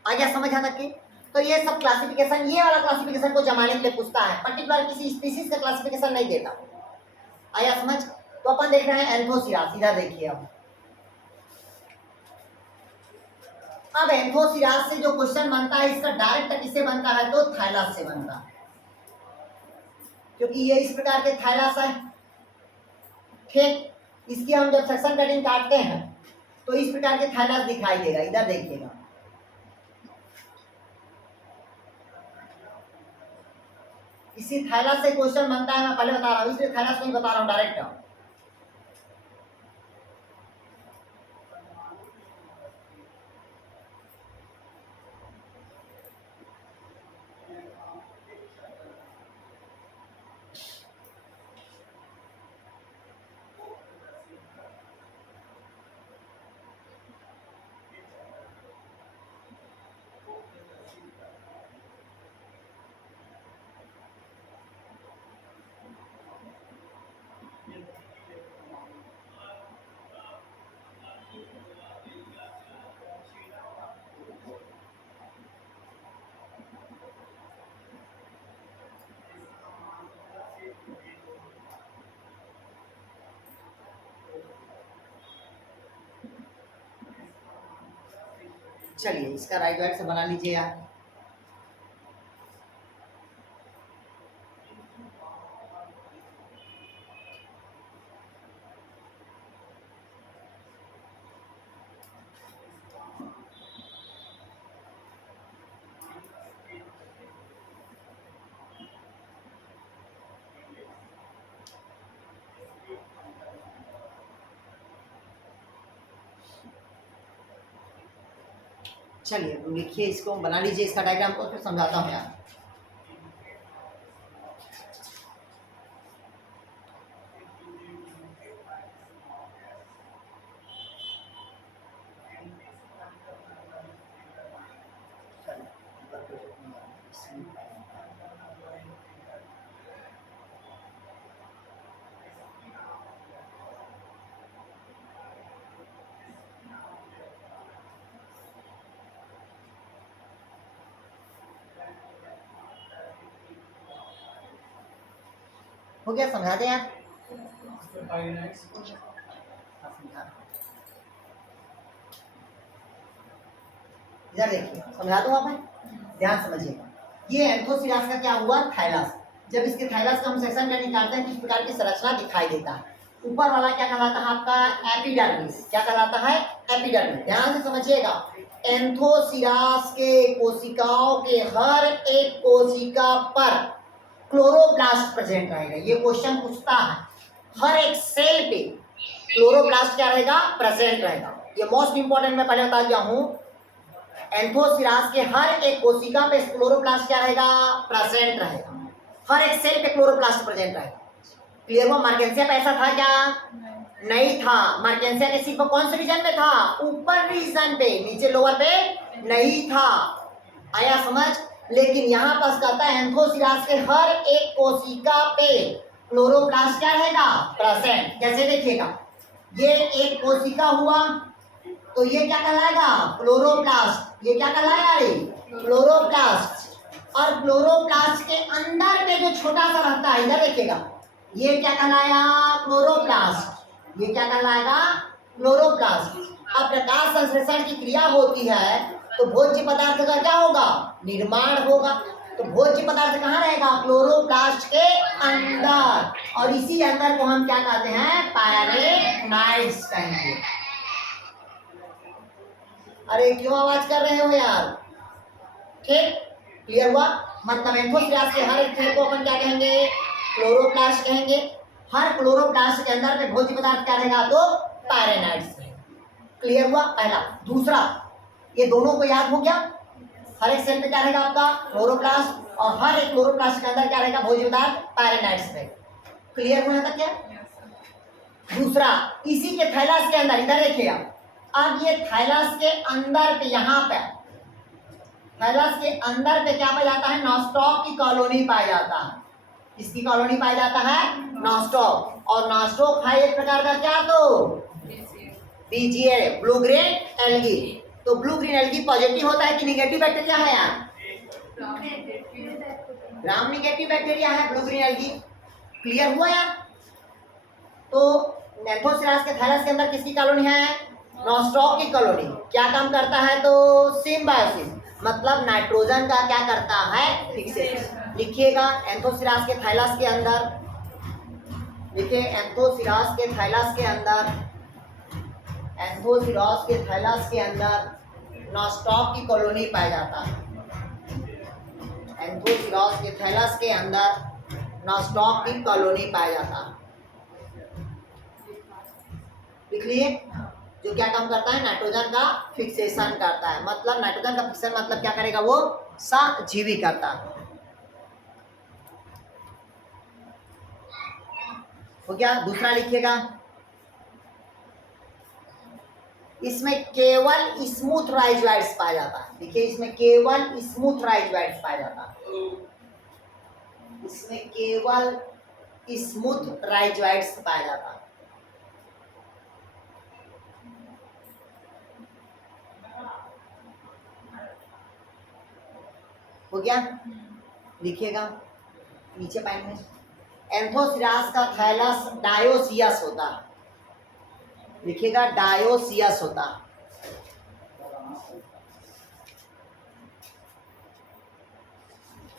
आ गया समझ आ तक की? तो ये सब क्लासिफिकेशन, ये वाला क्लासिफिकेशन को जमाने के लिए पूछता है, पर्टिकुलर किसी स्पीसीज का क्लासिफिकेशन नहीं देता। आया समझ? तो अपन देख रहे हैं एंथोसिरास, इधर देखिए। अब एंथोसिरास से जो क्वेश्चन बनता है, इसका डायरेक्ट किससे बनता है तो थाइलस से बनता है, क्योंकि ये इस प्रकार के थाइलस है। ठीक, इसकी हम जब सेक्शन कटिंग काटते हैं तो इस प्रकार के थाइलस दिखाई देगा, इधर देखिएगा। इसी थाइलस से क्वेश्चन बनता है, मैं पहले बता रहा हूँ, इसलिए थाइलस को ही बता रहा हूँ डायरेक्ट। चलिए इसका राइट वाइट से बना लीजिए यार। चलिए तो लिखिए, इसको बना लीजिए, इसका डायग्राम को, फिर समझाता हूँ यार। हो गया, समझा दें यार। इधर देखिए, समझा दूँ आप, ध्यान समझिएगा। ये एंथोसिरास का क्या हुआ, थाइलस। जब इसके थाइलस का हम सेक्शन का निकालते हैं, किस प्रकार की संरचना दिखाई देता है। ऊपर वाला क्या कहलाता है आपका, एपिडर्मिस। क्या कहलाता है, एपिडर्मिस। ध्यान से समझिएगा, एंथोसिरास के कोशिकाओं के हर एक कोशिका पर क्लोरोप्लास्ट प्रेजेंट रहेगा। ये क्वेश्चन पूछता है, हर एक सेल पे क्लोरोप्लास्ट क्या रहेगा, प्रेजेंट रहेगा। ये मोस्ट इंपॉर्टेंट मैं पहले बता दिया हूं, एंथोसिरास के हर एक कोशिका पे क्लोरोप्लास्ट क्या रहेगा, प्रेजेंट रहेगा। हर एक सेल पे क्लोरोप्लास्ट प्रेजेंट रहेगा। क्लियर हुआ। मार्केंसिया पे ऐसा था क्या, नहीं था। मार्केंसिया के सिर्फ कौन से रीजन में था, ऊपर रीजन पे, नीचे लोअर पे नहीं था। आया समझ। लेकिन यहाँ पास कहता है एंथोसिरास के हर एक कोशिका पे क्लोरोप्लास्ट क्या रहेगा, प्रेजेंट। कैसे देखिएगा, ये एक कोशिका हुआ तो ये क्या कहलाएगा, क्लोरोप्लास्ट। ये क्या कहलाएगा रे, क्लोरोप्लास्ट। और क्लोरोप्लास्ट के अंदर पे जो छोटा सा रहता है, इधर देखिएगा, ये क्या कहलाया, क्लोरोप्लास्ट। ये क्या कहलाएगा, क्लोरोप्लास्ट। अब प्रकाश संश्लेषण की क्रिया होती है तो भोज्य पदार्थ का क्या होगा, निर्माण होगा। तो भोज्य पदार्थ कहाँ रहेगा, क्लोरोप्लास्ट के अंदर। और इसी अंदर को हम क्या कहते हैं, पैरेनाइड्स कहेंगे। अरे क्यों आवाज कर रहे हो यार, ठीक। क्लियर हुआ। मतलब एंथोसिरास के हर एक सेल को अपन क्या कहेंगे, क्लोरोप्लास्ट कहेंगे। हर क्लोरोप्लास्ट के अंदर में भोज्य पदार्थ क्या रहेगा, तो पैरेनाइड्स। क्लियर हुआ पहला। दूसरा, ये दोनों को याद हो गया, हर एक सेल पे क्या रहेगा आपका, क्लोरोप्लास्ट, और हर एक क्लोरोप्लास्ट के अंदर क्या रहेगा, भोज्य पदार्थ पैरेनाइड्स रहेगा। क्लियर हुआ तक क्या। दूसरा, इसी के थैलस के अंदर, इधर देखिएगा, अब ये थैलस के अंदर पे, यहाँ पे थैलस के अंदर पे क्या पाया जाता है, नॉस्टॉक की कॉलोनी पाया जाता है। किसकी कॉलोनी पाया जाता है, नॉस्टॉक। और नॉस्टॉक है एक प्रकार का क्या, तो बीजीए, ब्लू ग्रीन एल्गी। तो ब्लू ग्रीन एल्गी पॉजिटिव होता है कि निगेटिव बैक्टीरिया है यार, ग्राम निगेटिव बैक्टीरिया है ब्लू ग्रीन एल्गी। क्लियर हुआ यार। तो एंथोसिरास के थैलस के अंदर किसकी कॉलोनी है, नॉस्टॉक की कॉलोनी। क्या काम करता है, तो सिम्बायोसिस, मतलब नाइट्रोजन का क्या करता है, फिक्सेशन। लिखिएगा एंथोसिरास के थैलस के अंदर, लिखिए एंथोसिरास के थैलस के अंदर, एंथोसिरास के थैलस के अंदर नॉस्टॉक की कॉलोनी पाया जाता है। एंथोसिरास के थैलस के अंदर नॉस्टॉक की कॉलोनी पाया जाता है। लिख लिए। जो क्या काम करता है, नाइट्रोजन का फिक्सेशन करता है। मतलब नाइट्रोजन का फिक्सेशन मतलब क्या करेगा, वो सजीवी करता है। हो गया। दूसरा लिखिएगा, इसमें केवल स्मूथ राइजोइड्स पाया जाता है। देखिए इसमें केवल स्मूथ राइजोइड्स पाया जाता है, इसमें केवल स्मूथ राइजोइड्स पाया जाता है। हो गया। लिखिएगा नीचे पैन में, एंथोसिरास का थैलस डायोसियस होता है। लिखिएगा डायोसियस होता है।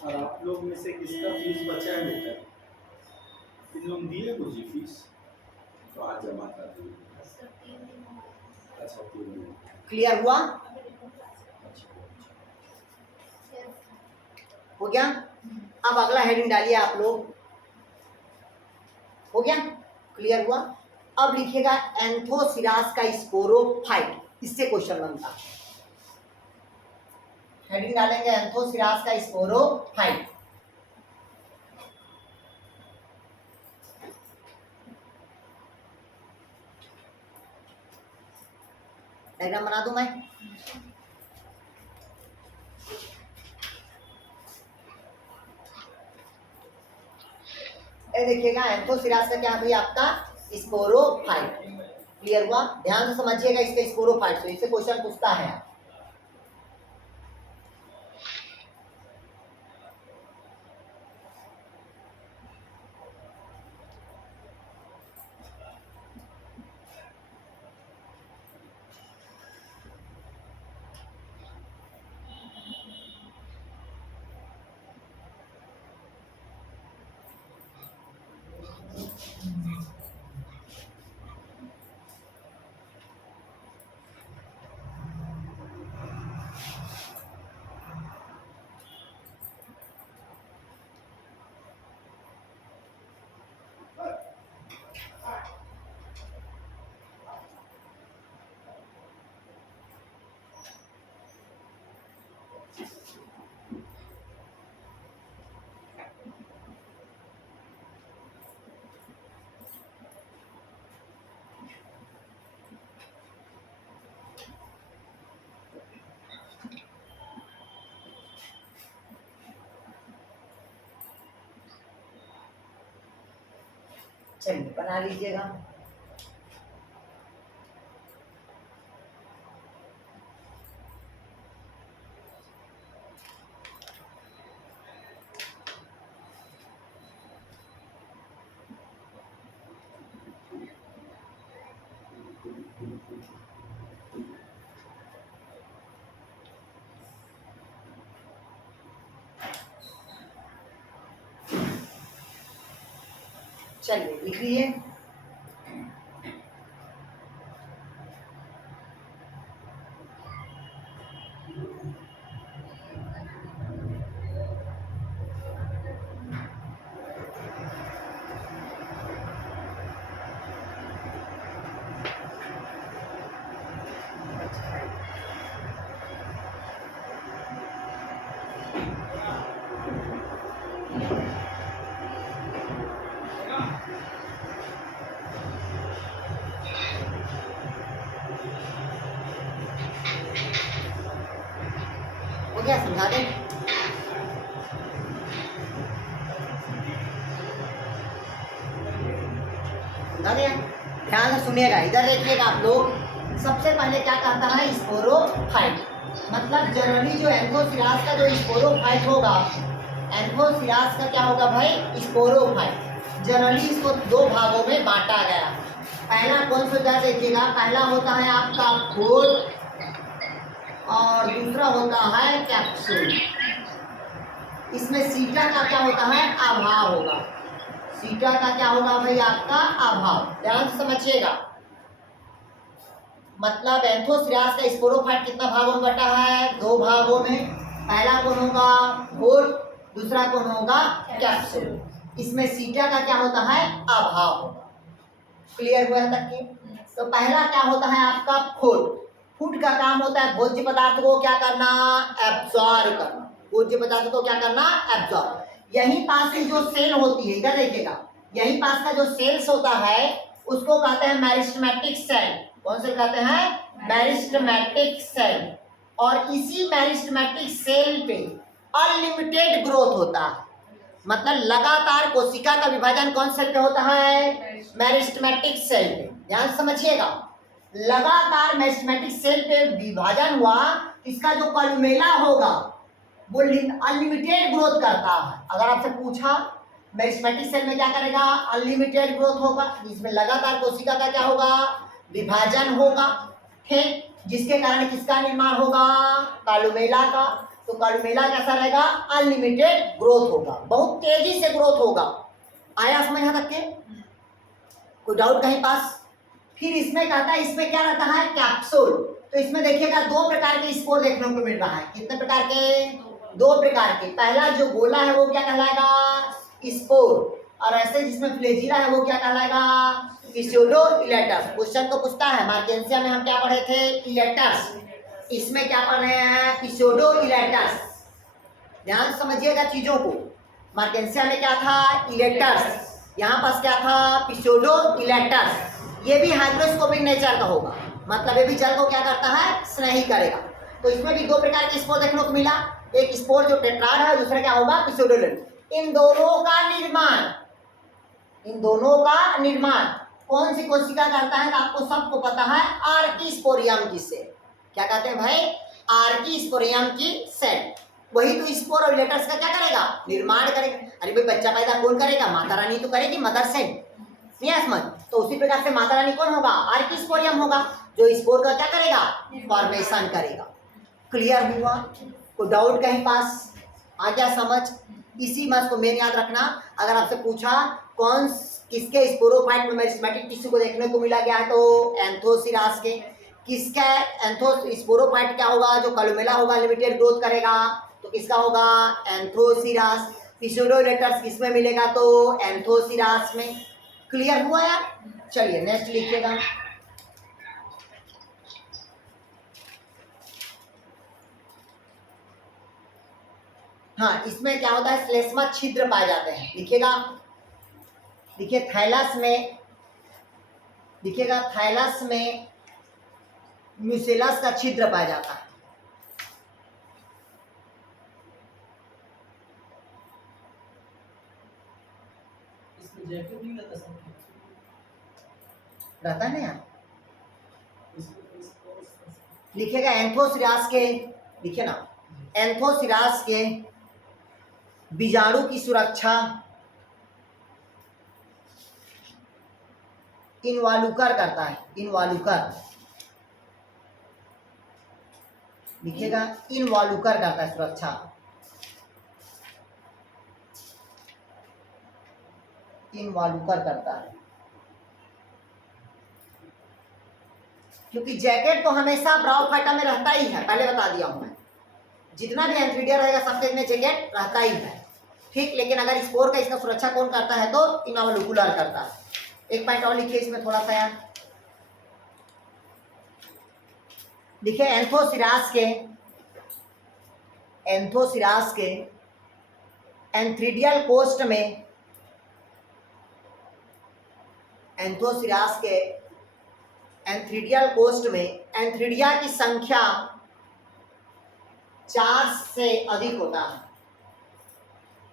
और आप लोग में से किसका फीस बचा है बेटा, इन लोग दिए कुछ फीस, तो आज जमा कर दीजिए। अच्छा 3 दिन। क्लियर हुआ। हो गया। अब अगला हेडिंग डालिए आप लोग। हो गया, क्लियर हुआ। अब लिखिएगा एंथोसिरास का स्पोरोफाइट, इससे क्वेश्चन बनता है। हेडिंग डालेंगे एंथोसिरास का स्पोरोफाइट। डायग्राम बना दूं मैं। ये देखिएगा एंथोसिरास का क्या भाई, आपका स्पोरोफाइट। क्लियर हुआ। ध्यान से समझिएगा इसके स्पोरोफाइट, तो इससे क्वेश्चन पूछता है। चलिए बना लीजिएगा। चलिए लिख लिए। हो गया, समझा दें। समझा दिया। ध्यान से सुनिएगा, इधर देखिएगा आप लोग। सबसे पहले क्या कहता है, स्पोरोफाइट। मतलब जनरली जो एंथोसिरास का जो स्पोरोफाइट होगा, एंथोसिरास का क्या होगा भाई, स्पोरोफाइट। जनरली इसको दो भागों में बांटा गया। पहला कौन सा होता है देखिएगा, पहला होता है आपका फूल और दूसरा होता है कैप्सूल। इसमें सीटा का क्या होता है, अभाव होगा। सीटा का क्या होगा भाई, आपका अभाव। ध्यान से समझिएगा। मतलब एंथोसिरास का स्पोरोफाइट कितना भागों में बटा है, दो भागों में। पहला कौन होगा, फूल, दूसरा कौन होगा, कैप्सूल। इसमें सीटा का क्या होता है, अभाव होगा। क्लियर हुआ तक की? तो पहला क्या होता है आपका फूड। फूड का काम होता है भोज्य पदार्थ को क्या करना, एब्जॉर्ब करना। भोज्य पदार्थ को क्या करना, एब्जॉर्ब। यहीं पास की जो सेल होती है, इधर देखिएगा, यहीं पास का जो सेल्स होता है उसको कहते हैं मेरिस्टेमेटिक सेल। कौन से कहते हैं, मेरिस्टेमेटिक सेल। और इसी मेरिस्टेमेटिक सेल पे अनलिमिटेड ग्रोथ होता है। मतलब लगातार कोशिका का विभाजन कौन सेल पे होता है, मेरिस्टेमेटिक सेल पे। ध्यान समझिएगा, लगातार मेरिस्टेमेटिक सेल पे विभाजन हुआ, इसका जो कॉलुमेला होगा वो अनलिमिटेड ग्रोथ करता है। अगर आपसे पूछा मेरिस्टेमेटिक सेल में क्या करेगा, अनलिमिटेड ग्रोथ होगा, जिसमें लगातार कोशिका का क्या होगा, विभाजन होगा। ठीक, जिसके कारण किसका निर्माण होगा, कॉलुमेला का। तो कॉलुमेला कैसा रहेगा, अनलिमिटेड ग्रोथ होगा, बहुत तेजी से ग्रोथ होगा। आया समझ यहाँ तक के, कोई डाउट कहीं पास? फिर इसमें कहता है, इसमें क्या रहता है, कैप्सूल। तो इसमें देखिएगा दो प्रकार के स्पोर देखने को मिल रहा है। कितने प्रकार के, दो प्रकार के। पहला जो गोला है वो क्या कहलाएगा, स्पोर। और ऐसे जिसमें फ्लैजिला है वो क्या कहलाएगा, पिस्यूडोइलेटस। क्वेश्चन को पूछता है, मार्केंसिया में हम क्या पढ़े थे, इलेटस। इसमें क्या पढ़ रहे हैं, पिस्यूडोइलेटस। ध्यान समझिएगा चीजों को। मार्केंसिया में क्या था, इलेटस। यहाँ पास क्या था, पिस्यूडोइलेटस। ये भी हाइग्रोस्कोपिक नेचर का होगा, मतलब ये भी जल को क्या करता है, स्नेही करेगा। तो इसमें भी दो प्रकार के स्पोर देखने को मिला। एक स्पोर जो टेट्राड है, दूसरा क्या होगा, पिस्यूडोइलेटस। इन दोनों का निर्माण कौन सी कोशिका करता है, तो आपको सबको पता है, आर्किस्पोरियम की सेल। क्या कहते हैं भाई, आर्किस्पोरियम की सेल। वही तो स्पोर और लेटर्स का क्या करेगा, निर्माण करेगा। अरे भाई बच्चा पैदा कौन करेगा, माता रानी तो करेगी, मदर सेल। समझ। तो उसी प्रकार से माता रानी कौन होगा, आर्किस्पोरियम होगा, जो स्पोर का क्या करेगा, फॉर्मेशन करेगा। क्लियर हुआ? कोई डाउट कहीं पास? आ गया समझ? इसी बात को मेन याद रखना। अगर आपसे पूछा कौन किसके स्पोरोफाइट में मेरिस्टेमेटिक टिश्यू को देखने को मिला गया है, तो एंथोसिरास के। किसका स्पोरोफाइट क्या होगा, जो कॉलुमेला होगा, लिमिटेड ग्रोथ करेगा, तो किसका होगा, एंथोसिरास। पिस्यूडोइलेटस किसमें मिलेगा, तो एंथोसिरास में। क्लियर हुआ यार? चलिए नेक्स्ट लिखिएगा। हाँ, इसमें क्या होता है, श्लेष्मा छिद्र पाए जाते हैं। लिखिएगा, देखिए थाइलस में, देखिएगा थाइलस में म्यूसिलस का छिद्र पाया जाता है। इसमें जैकेट नहीं रहता सब। रहता है ना यार, इसको लिखेगा एंथोसिरास के, लिखे ना, एंथोसिरास के बीजाणु की सुरक्षा इनवॉल्यूकर करता है, इनवॉल्यूकर लिखेगा, इनवॉल्यूकर करता है सुरक्षा, इनवॉल्यूकर करता है। क्योंकि जैकेट तो हमेशा ब्रायोफाइटा में रहता ही है, पहले बता दिया हूं मैं, जितना भी एंथ्रीडिया रहेगा सबके में जैकेट रहता ही है, ठीक। लेकिन अगर स्पोर का इसका सुरक्षा कौन करता है तो इनवॉल्यूकुलर करता है। एक पॉइंट और लिखिए इसमें थोड़ा सा यार, लिखिए एंथोसिरास के एंथ्रीडियल कोस्ट में, एंथोसिरास के एंथ्रीडियल कोस्ट में एंथ्रीडिया की संख्या 4 से अधिक होता है,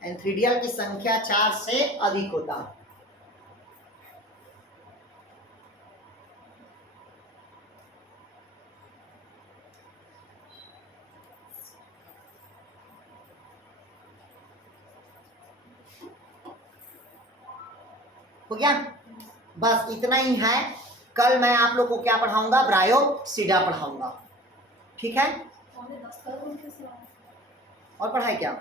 एंथ्रीडियल की संख्या 4 से अधिक होता है। हो गया, बस इतना ही है। कल मैं आप लोग को क्या पढ़ाऊंगा, ब्रायोप्सिडा पढ़ाऊंगा, ठीक है। और पढ़ाई क्या,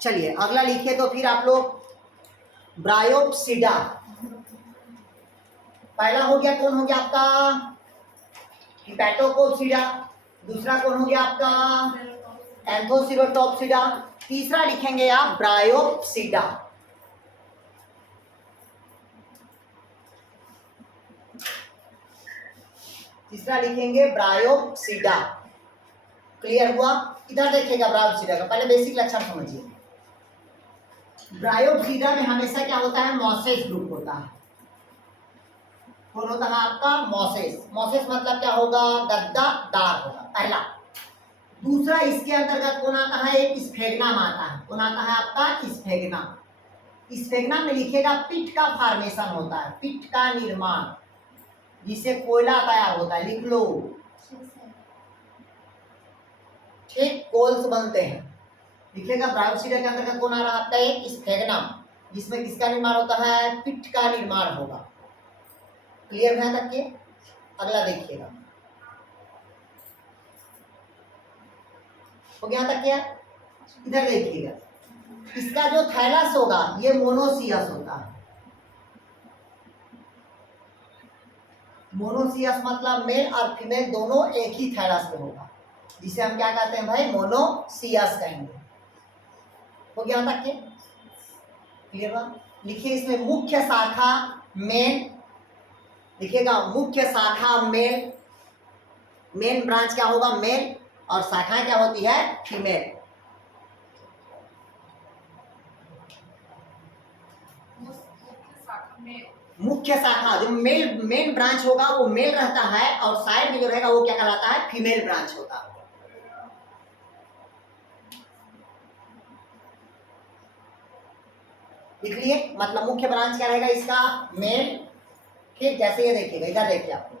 चलिए अगला लिखिए तो फिर आप लोग ब्रायोप्सिडा। पहला हो गया, कौन हो गया आपका हिपैटोकोप्सिडा, दूसरा कौन हो गया आपका एंथोसिरोटोप्सिडा, तीसरा लिखेंगे आप ब्रायोप्सिडा। तीसरा लिखेंगे ब्रायोप्सिडा। क्लियर हुआ? इधर देखिएगा ब्रायोप्सिडा का, पहले बेसिक लक्षण समझिए। ब्रायोप्सिडा में हमेशा क्या होता है, मॉसेस ग्रुप होता है। कौन होता है आपका मॉसेस, मॉसेस मतलब क्या होगा, गद्दादार होगा, पहला। दूसरा इसके अंतर्गत कौन आता है, एक स्फेग्नम आता है। कौन आता है आपका स्फेग्नम। स्फेग्नम में लिखेगा पिट का फॉर्मेशन होता है, पिट का निर्माण, जिसे कोयला तैयार होता है, लिख लो, ठीक, कोल्स बनते हैं। लिखेगा ब्रायोप्सिडा के अंतर्गत कौन आ रहा है आपका, एक स्फेग्नम, जिसमें किसका निर्माण होता है, पिट का निर्माण होगा। क्लियर है तक के? अगला देखिएगा, हो गया तक क्या? इधर देखिएगा, इसका जो थैलस होगा ये मोनोसियस होता है। मोनोसियस मतलब मेल और फीमेल दोनों एक ही थैलस में होगा, जिसे हम क्या कहते हैं भाई, मोनोसियस कहेंगे। हो गया तक के? क्लियर हुआ? लिखिए इसमें मुख्य शाखा मेन, लिखिएगा मुख्य शाखा मेल, मेन ब्रांच क्या होगा, मेल, और शाखाएं क्या होती है, फीमेल। मुख्य शाखा जो मेन ब्रांच होगा वो मेल रहता है, और साइड में जो रहेगा वो क्या कहलाता है, फीमेल ब्रांच होता है। लिख लिए, मतलब मुख्य ब्रांच क्या रहेगा इसका, मेल, ठीक। जैसे ये देखिएगा, इधर देखिए आपको,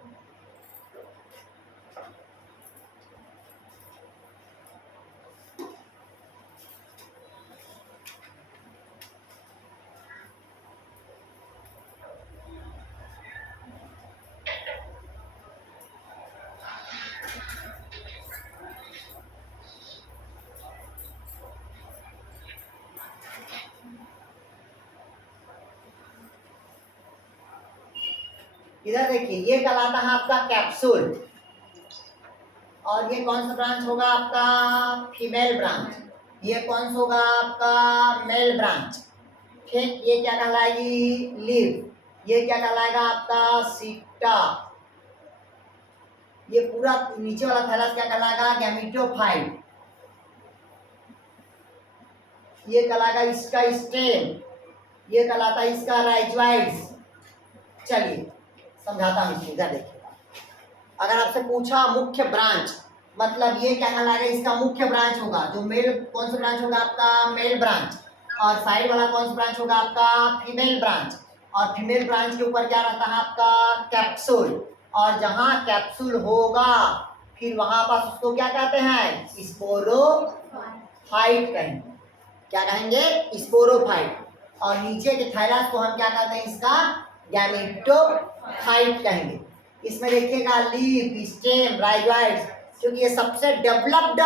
इधर देखिए, ये कहलाता है आपका कैप्सूल, और ये कौन सा ब्रांच होगा आपका, फीमेल ब्रांच। ये कौन सा होगा आपका, मेल ब्रांच, ठीक। ये क्या कहलाएगी, लीव। ये क्या कहलाएगा आपका, सीटा। ये पूरा नीचे वाला थैलस क्या कहलाएगा, गैमेटोफाइट। ये कहलाएगा इसका स्टेम, ये कहलाता है इसका राइजोइड्स। चलिए समझाता हूं, इधर देखिएगा, अगर आपसे पूछा मुख्य ब्रांच, मतलब ये क्या कहलाएगा, इसका मुख्य ब्रांच होगा, जो मेल, कौन सा ब्रांच होगा आपका, मेल ब्रांच, और साइड वाला कौन सा ब्रांच होगा आपका, फीमेल ब्रांच, और फीमेल ब्रांच के ऊपर क्या रहता है आपका कैप्सूल, और जहां कैप्सूल होगा फिर वहां पास उसको क्या कहते हैं स्पोरोफाइट कहेंगे। क्या कहेंगे स्पोरोफाइट। और नीचे के थाइलस को हम क्या कहते हैं इसका गैमेटोफाइट कहेंगे। इसमें देखिएगा लीफ, स्टेम, राइजोइड्स, क्योंकि ये सबसे डेवलप्ड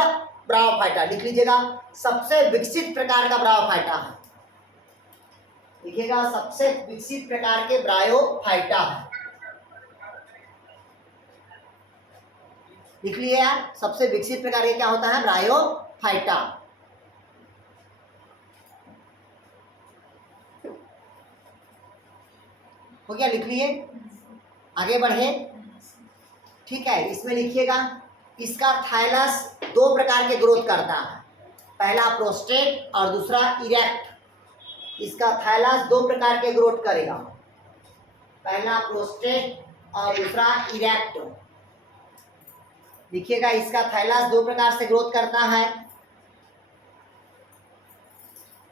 ब्रायोफाइटा, लिख लीजिएगा सबसे विकसित प्रकार का ब्रायोफाइटा है। देखिएगा सबसे विकसित प्रकार के ब्रायोफाइटा है, लिख लिए यार। सबसे विकसित प्रकार के क्या होता है ब्रायोफाइटा। हो गया, लिख लिए, आगे बढ़े। ठीक है, इसमें लिखिएगा इसका थाइलस दो प्रकार के ग्रोथ करता है, पहला प्रोस्टेट और दूसरा इरेक्ट। इसका थाइलस दो प्रकार के ग्रोथ करेगा, पहला प्रोस्टेट और दूसरा इरेक्ट। देखिएगा इसका थाइलस दो प्रकार से ग्रोथ करता है,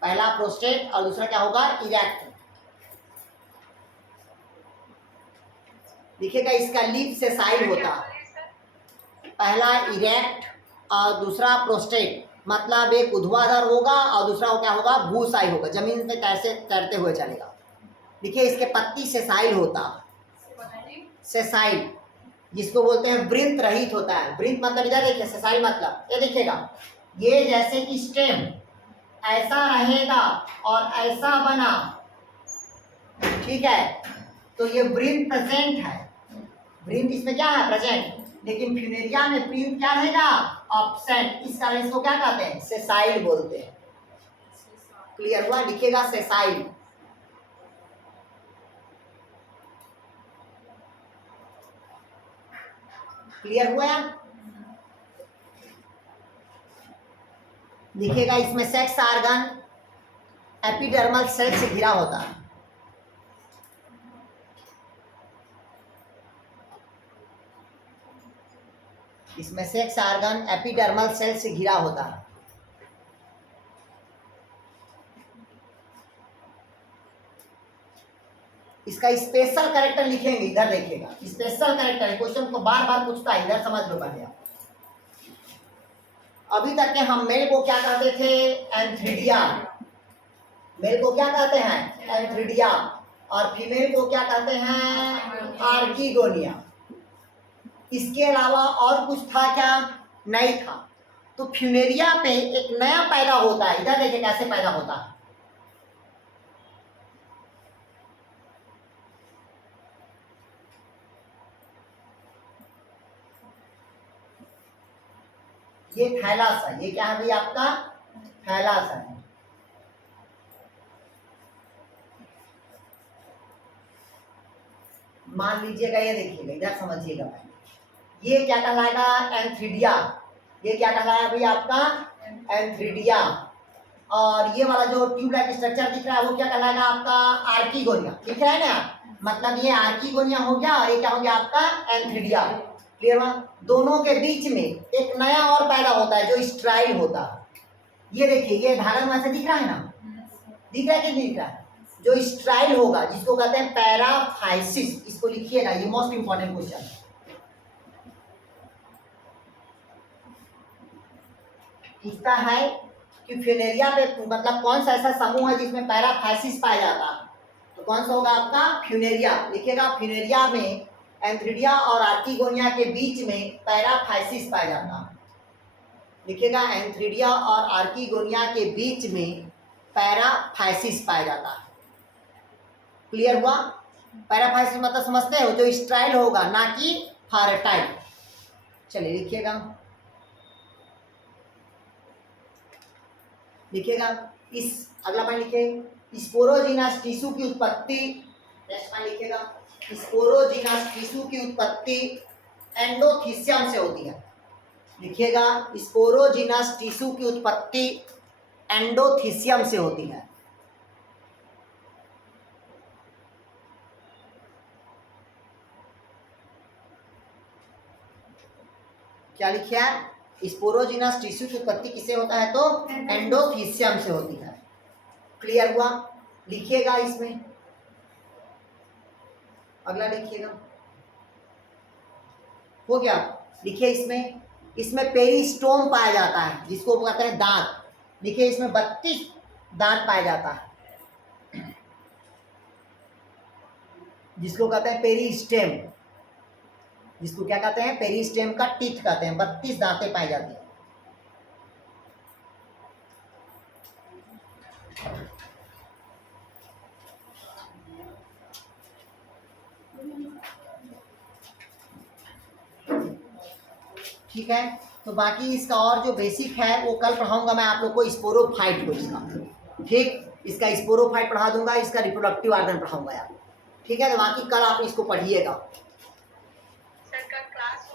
पहला प्रोस्टेट और दूसरा क्या होगा इरेक्ट। देखिएगा इसका लीफ से साइड होता है, पहला इरेक्ट और दूसरा प्रोस्टेट, मतलब एक ऊर्ध्वाधर होगा और दूसरा क्या होगा भूसाइल होगा, जमीन पे कैसे तैरते हुए चलेगा। देखिए इसके पत्ती सेसाइल होता है, सेसाइल जिसको बोलते हैं वृंत रहित होता है। वृंत मतलब इधर देखिए, सेसाइल मतलब ये देखिएगा, ये जैसे कि स्टेम ऐसा रहेगा और ऐसा बना, ठीक है, तो ये वृंत प्रेजेंट है। वृंत इसमें क्या है प्रेजेंट, लेकिन फ्यूनेरिया में प्रिंट क्या रहेगा एब्सेंट। इस कारण इसको क्या कहते हैं सेसाइल बोलते हैं। क्लियर हुआ, लिखिएगा सेसाइल। क्लियर हुआ, लिखिएगा इसमें सेक्स ऑर्गन एपिडर्मल सेल से घिरा होता है। इसमें सेक्स ऑर्गन एपिडर्मल सेल से घिरा होता है। इसका स्पेशल कैरेक्टर लिखेंगे, इधर देखिएगा स्पेशल कैरेक्टर, क्वेश्चन को बार बार पूछता है, इधर समझ लो पहले। अभी तक के हम मेल को क्या कहते थे एंथ्रिडिया, मेल को क्या कहते हैं एंथ्रिडिया, और फीमेल को क्या कहते हैं आर्किगोनिया। इसके अलावा और कुछ था क्या, नहीं था। तो फ्यूनेरिया पे एक नया पैदा होता है, इधर देखिए कैसे पैदा होता है। ये थैलास है, ये क्या है भाई आपका थैलास है। मान लीजिएगा, ये देखिएगा इधर समझिएगा भाई, ये क्या कहलाएगा एंथ्रिडिया, ये क्या कहलाएगा भाई आपका एंथ्रिडिया। और ये वाला जो ट्यूब लाइक स्ट्रक्चर दिख रहा है वो क्या कहलाएगा आपका आर्किगोनिया, दिख रहा है ना, मतलब ये आर्किगोनिया हो गया और ये क्या हो गया आपका एंथ्रिडिया। क्लियर हुआ। दोनों के बीच में एक नया और पैदा होता है जो स्ट्राइल होता है। ये देखिए ये धागा में ऐसे दिख रहा है ना, दिख रहा है कि नहीं दिख रहा है, जो स्ट्राइल होगा जिसको कहते हैं पैराफाइसिस। इसको लिखिएगा, ये मोस्ट इंपॉर्टेंट क्वेश्चन है। पूछता है कि फ्यूनेरिया पे मतलब कौन सा ऐसा समूह है जिसमें पैराफाइसिस पाया जाता है, तो कौन सा होगा आपका फ्यूनेरिया। लिखिएगा फ्यूनेरिया में एंथ्रिडिया और आर्किगोनिया के बीच में पैराफाइसिस पाया जाता है। लिखिएगा एंथ्रिडिया और आर्किगोनिया के बीच में पैराफाइसिस पाया जाता है। क्लियर हुआ। पैराफाइसिस मतलब समझते हो, जो स्ट्राइल होगा ना कि फर्टाइल। चलिए लिखिएगा, लिखिएगा इस अगला पॉइंट लिखिए स्पोरोजिनस टिश्यू की उत्पत्ति। नेक्स्ट पॉइंट लिखिएगा स्पोरोजिनस टिश्यू की उत्पत्ति एंडोथीसियम से होती है। लिखिएगा स्पोरोजिनस टिश्यू की उत्पत्ति एंडोथीसियम से होती है। क्या लिखिए स्पोरोजिनस टिश्यू की उत्पत्ति किससे होता है, तो एंडोथीसियम से होती है। क्लियर हुआ। लिखिएगा इसमें अगला लिखिएगा। हो गया। लिखिए इसमें पेरिस्टोम पाया जाता है, जिसको कहते हैं दांत। लिखिए इसमें 32 दांत पाया जाता है, जिसको कहते हैं पेरिस्टेम। जिसको क्या कहते हैं? पेरिस्टेम का टीथ कहते हैं। 32 दांतें पाई जाती हैं। ठीक है, तो बाकी इसका और जो बेसिक है वो कल पढ़ाऊंगा मैं आप लोग को, स्पोरोफाइट को इसका। ठीक, इसका स्पोरोफाइट पढ़ा दूंगा, इसका रिप्रोडक्टिव ऑर्गन पढ़ाऊंगा यार। ठीक है, तो बाकी कल आप इसको पढ़िएगा। सर का क्लास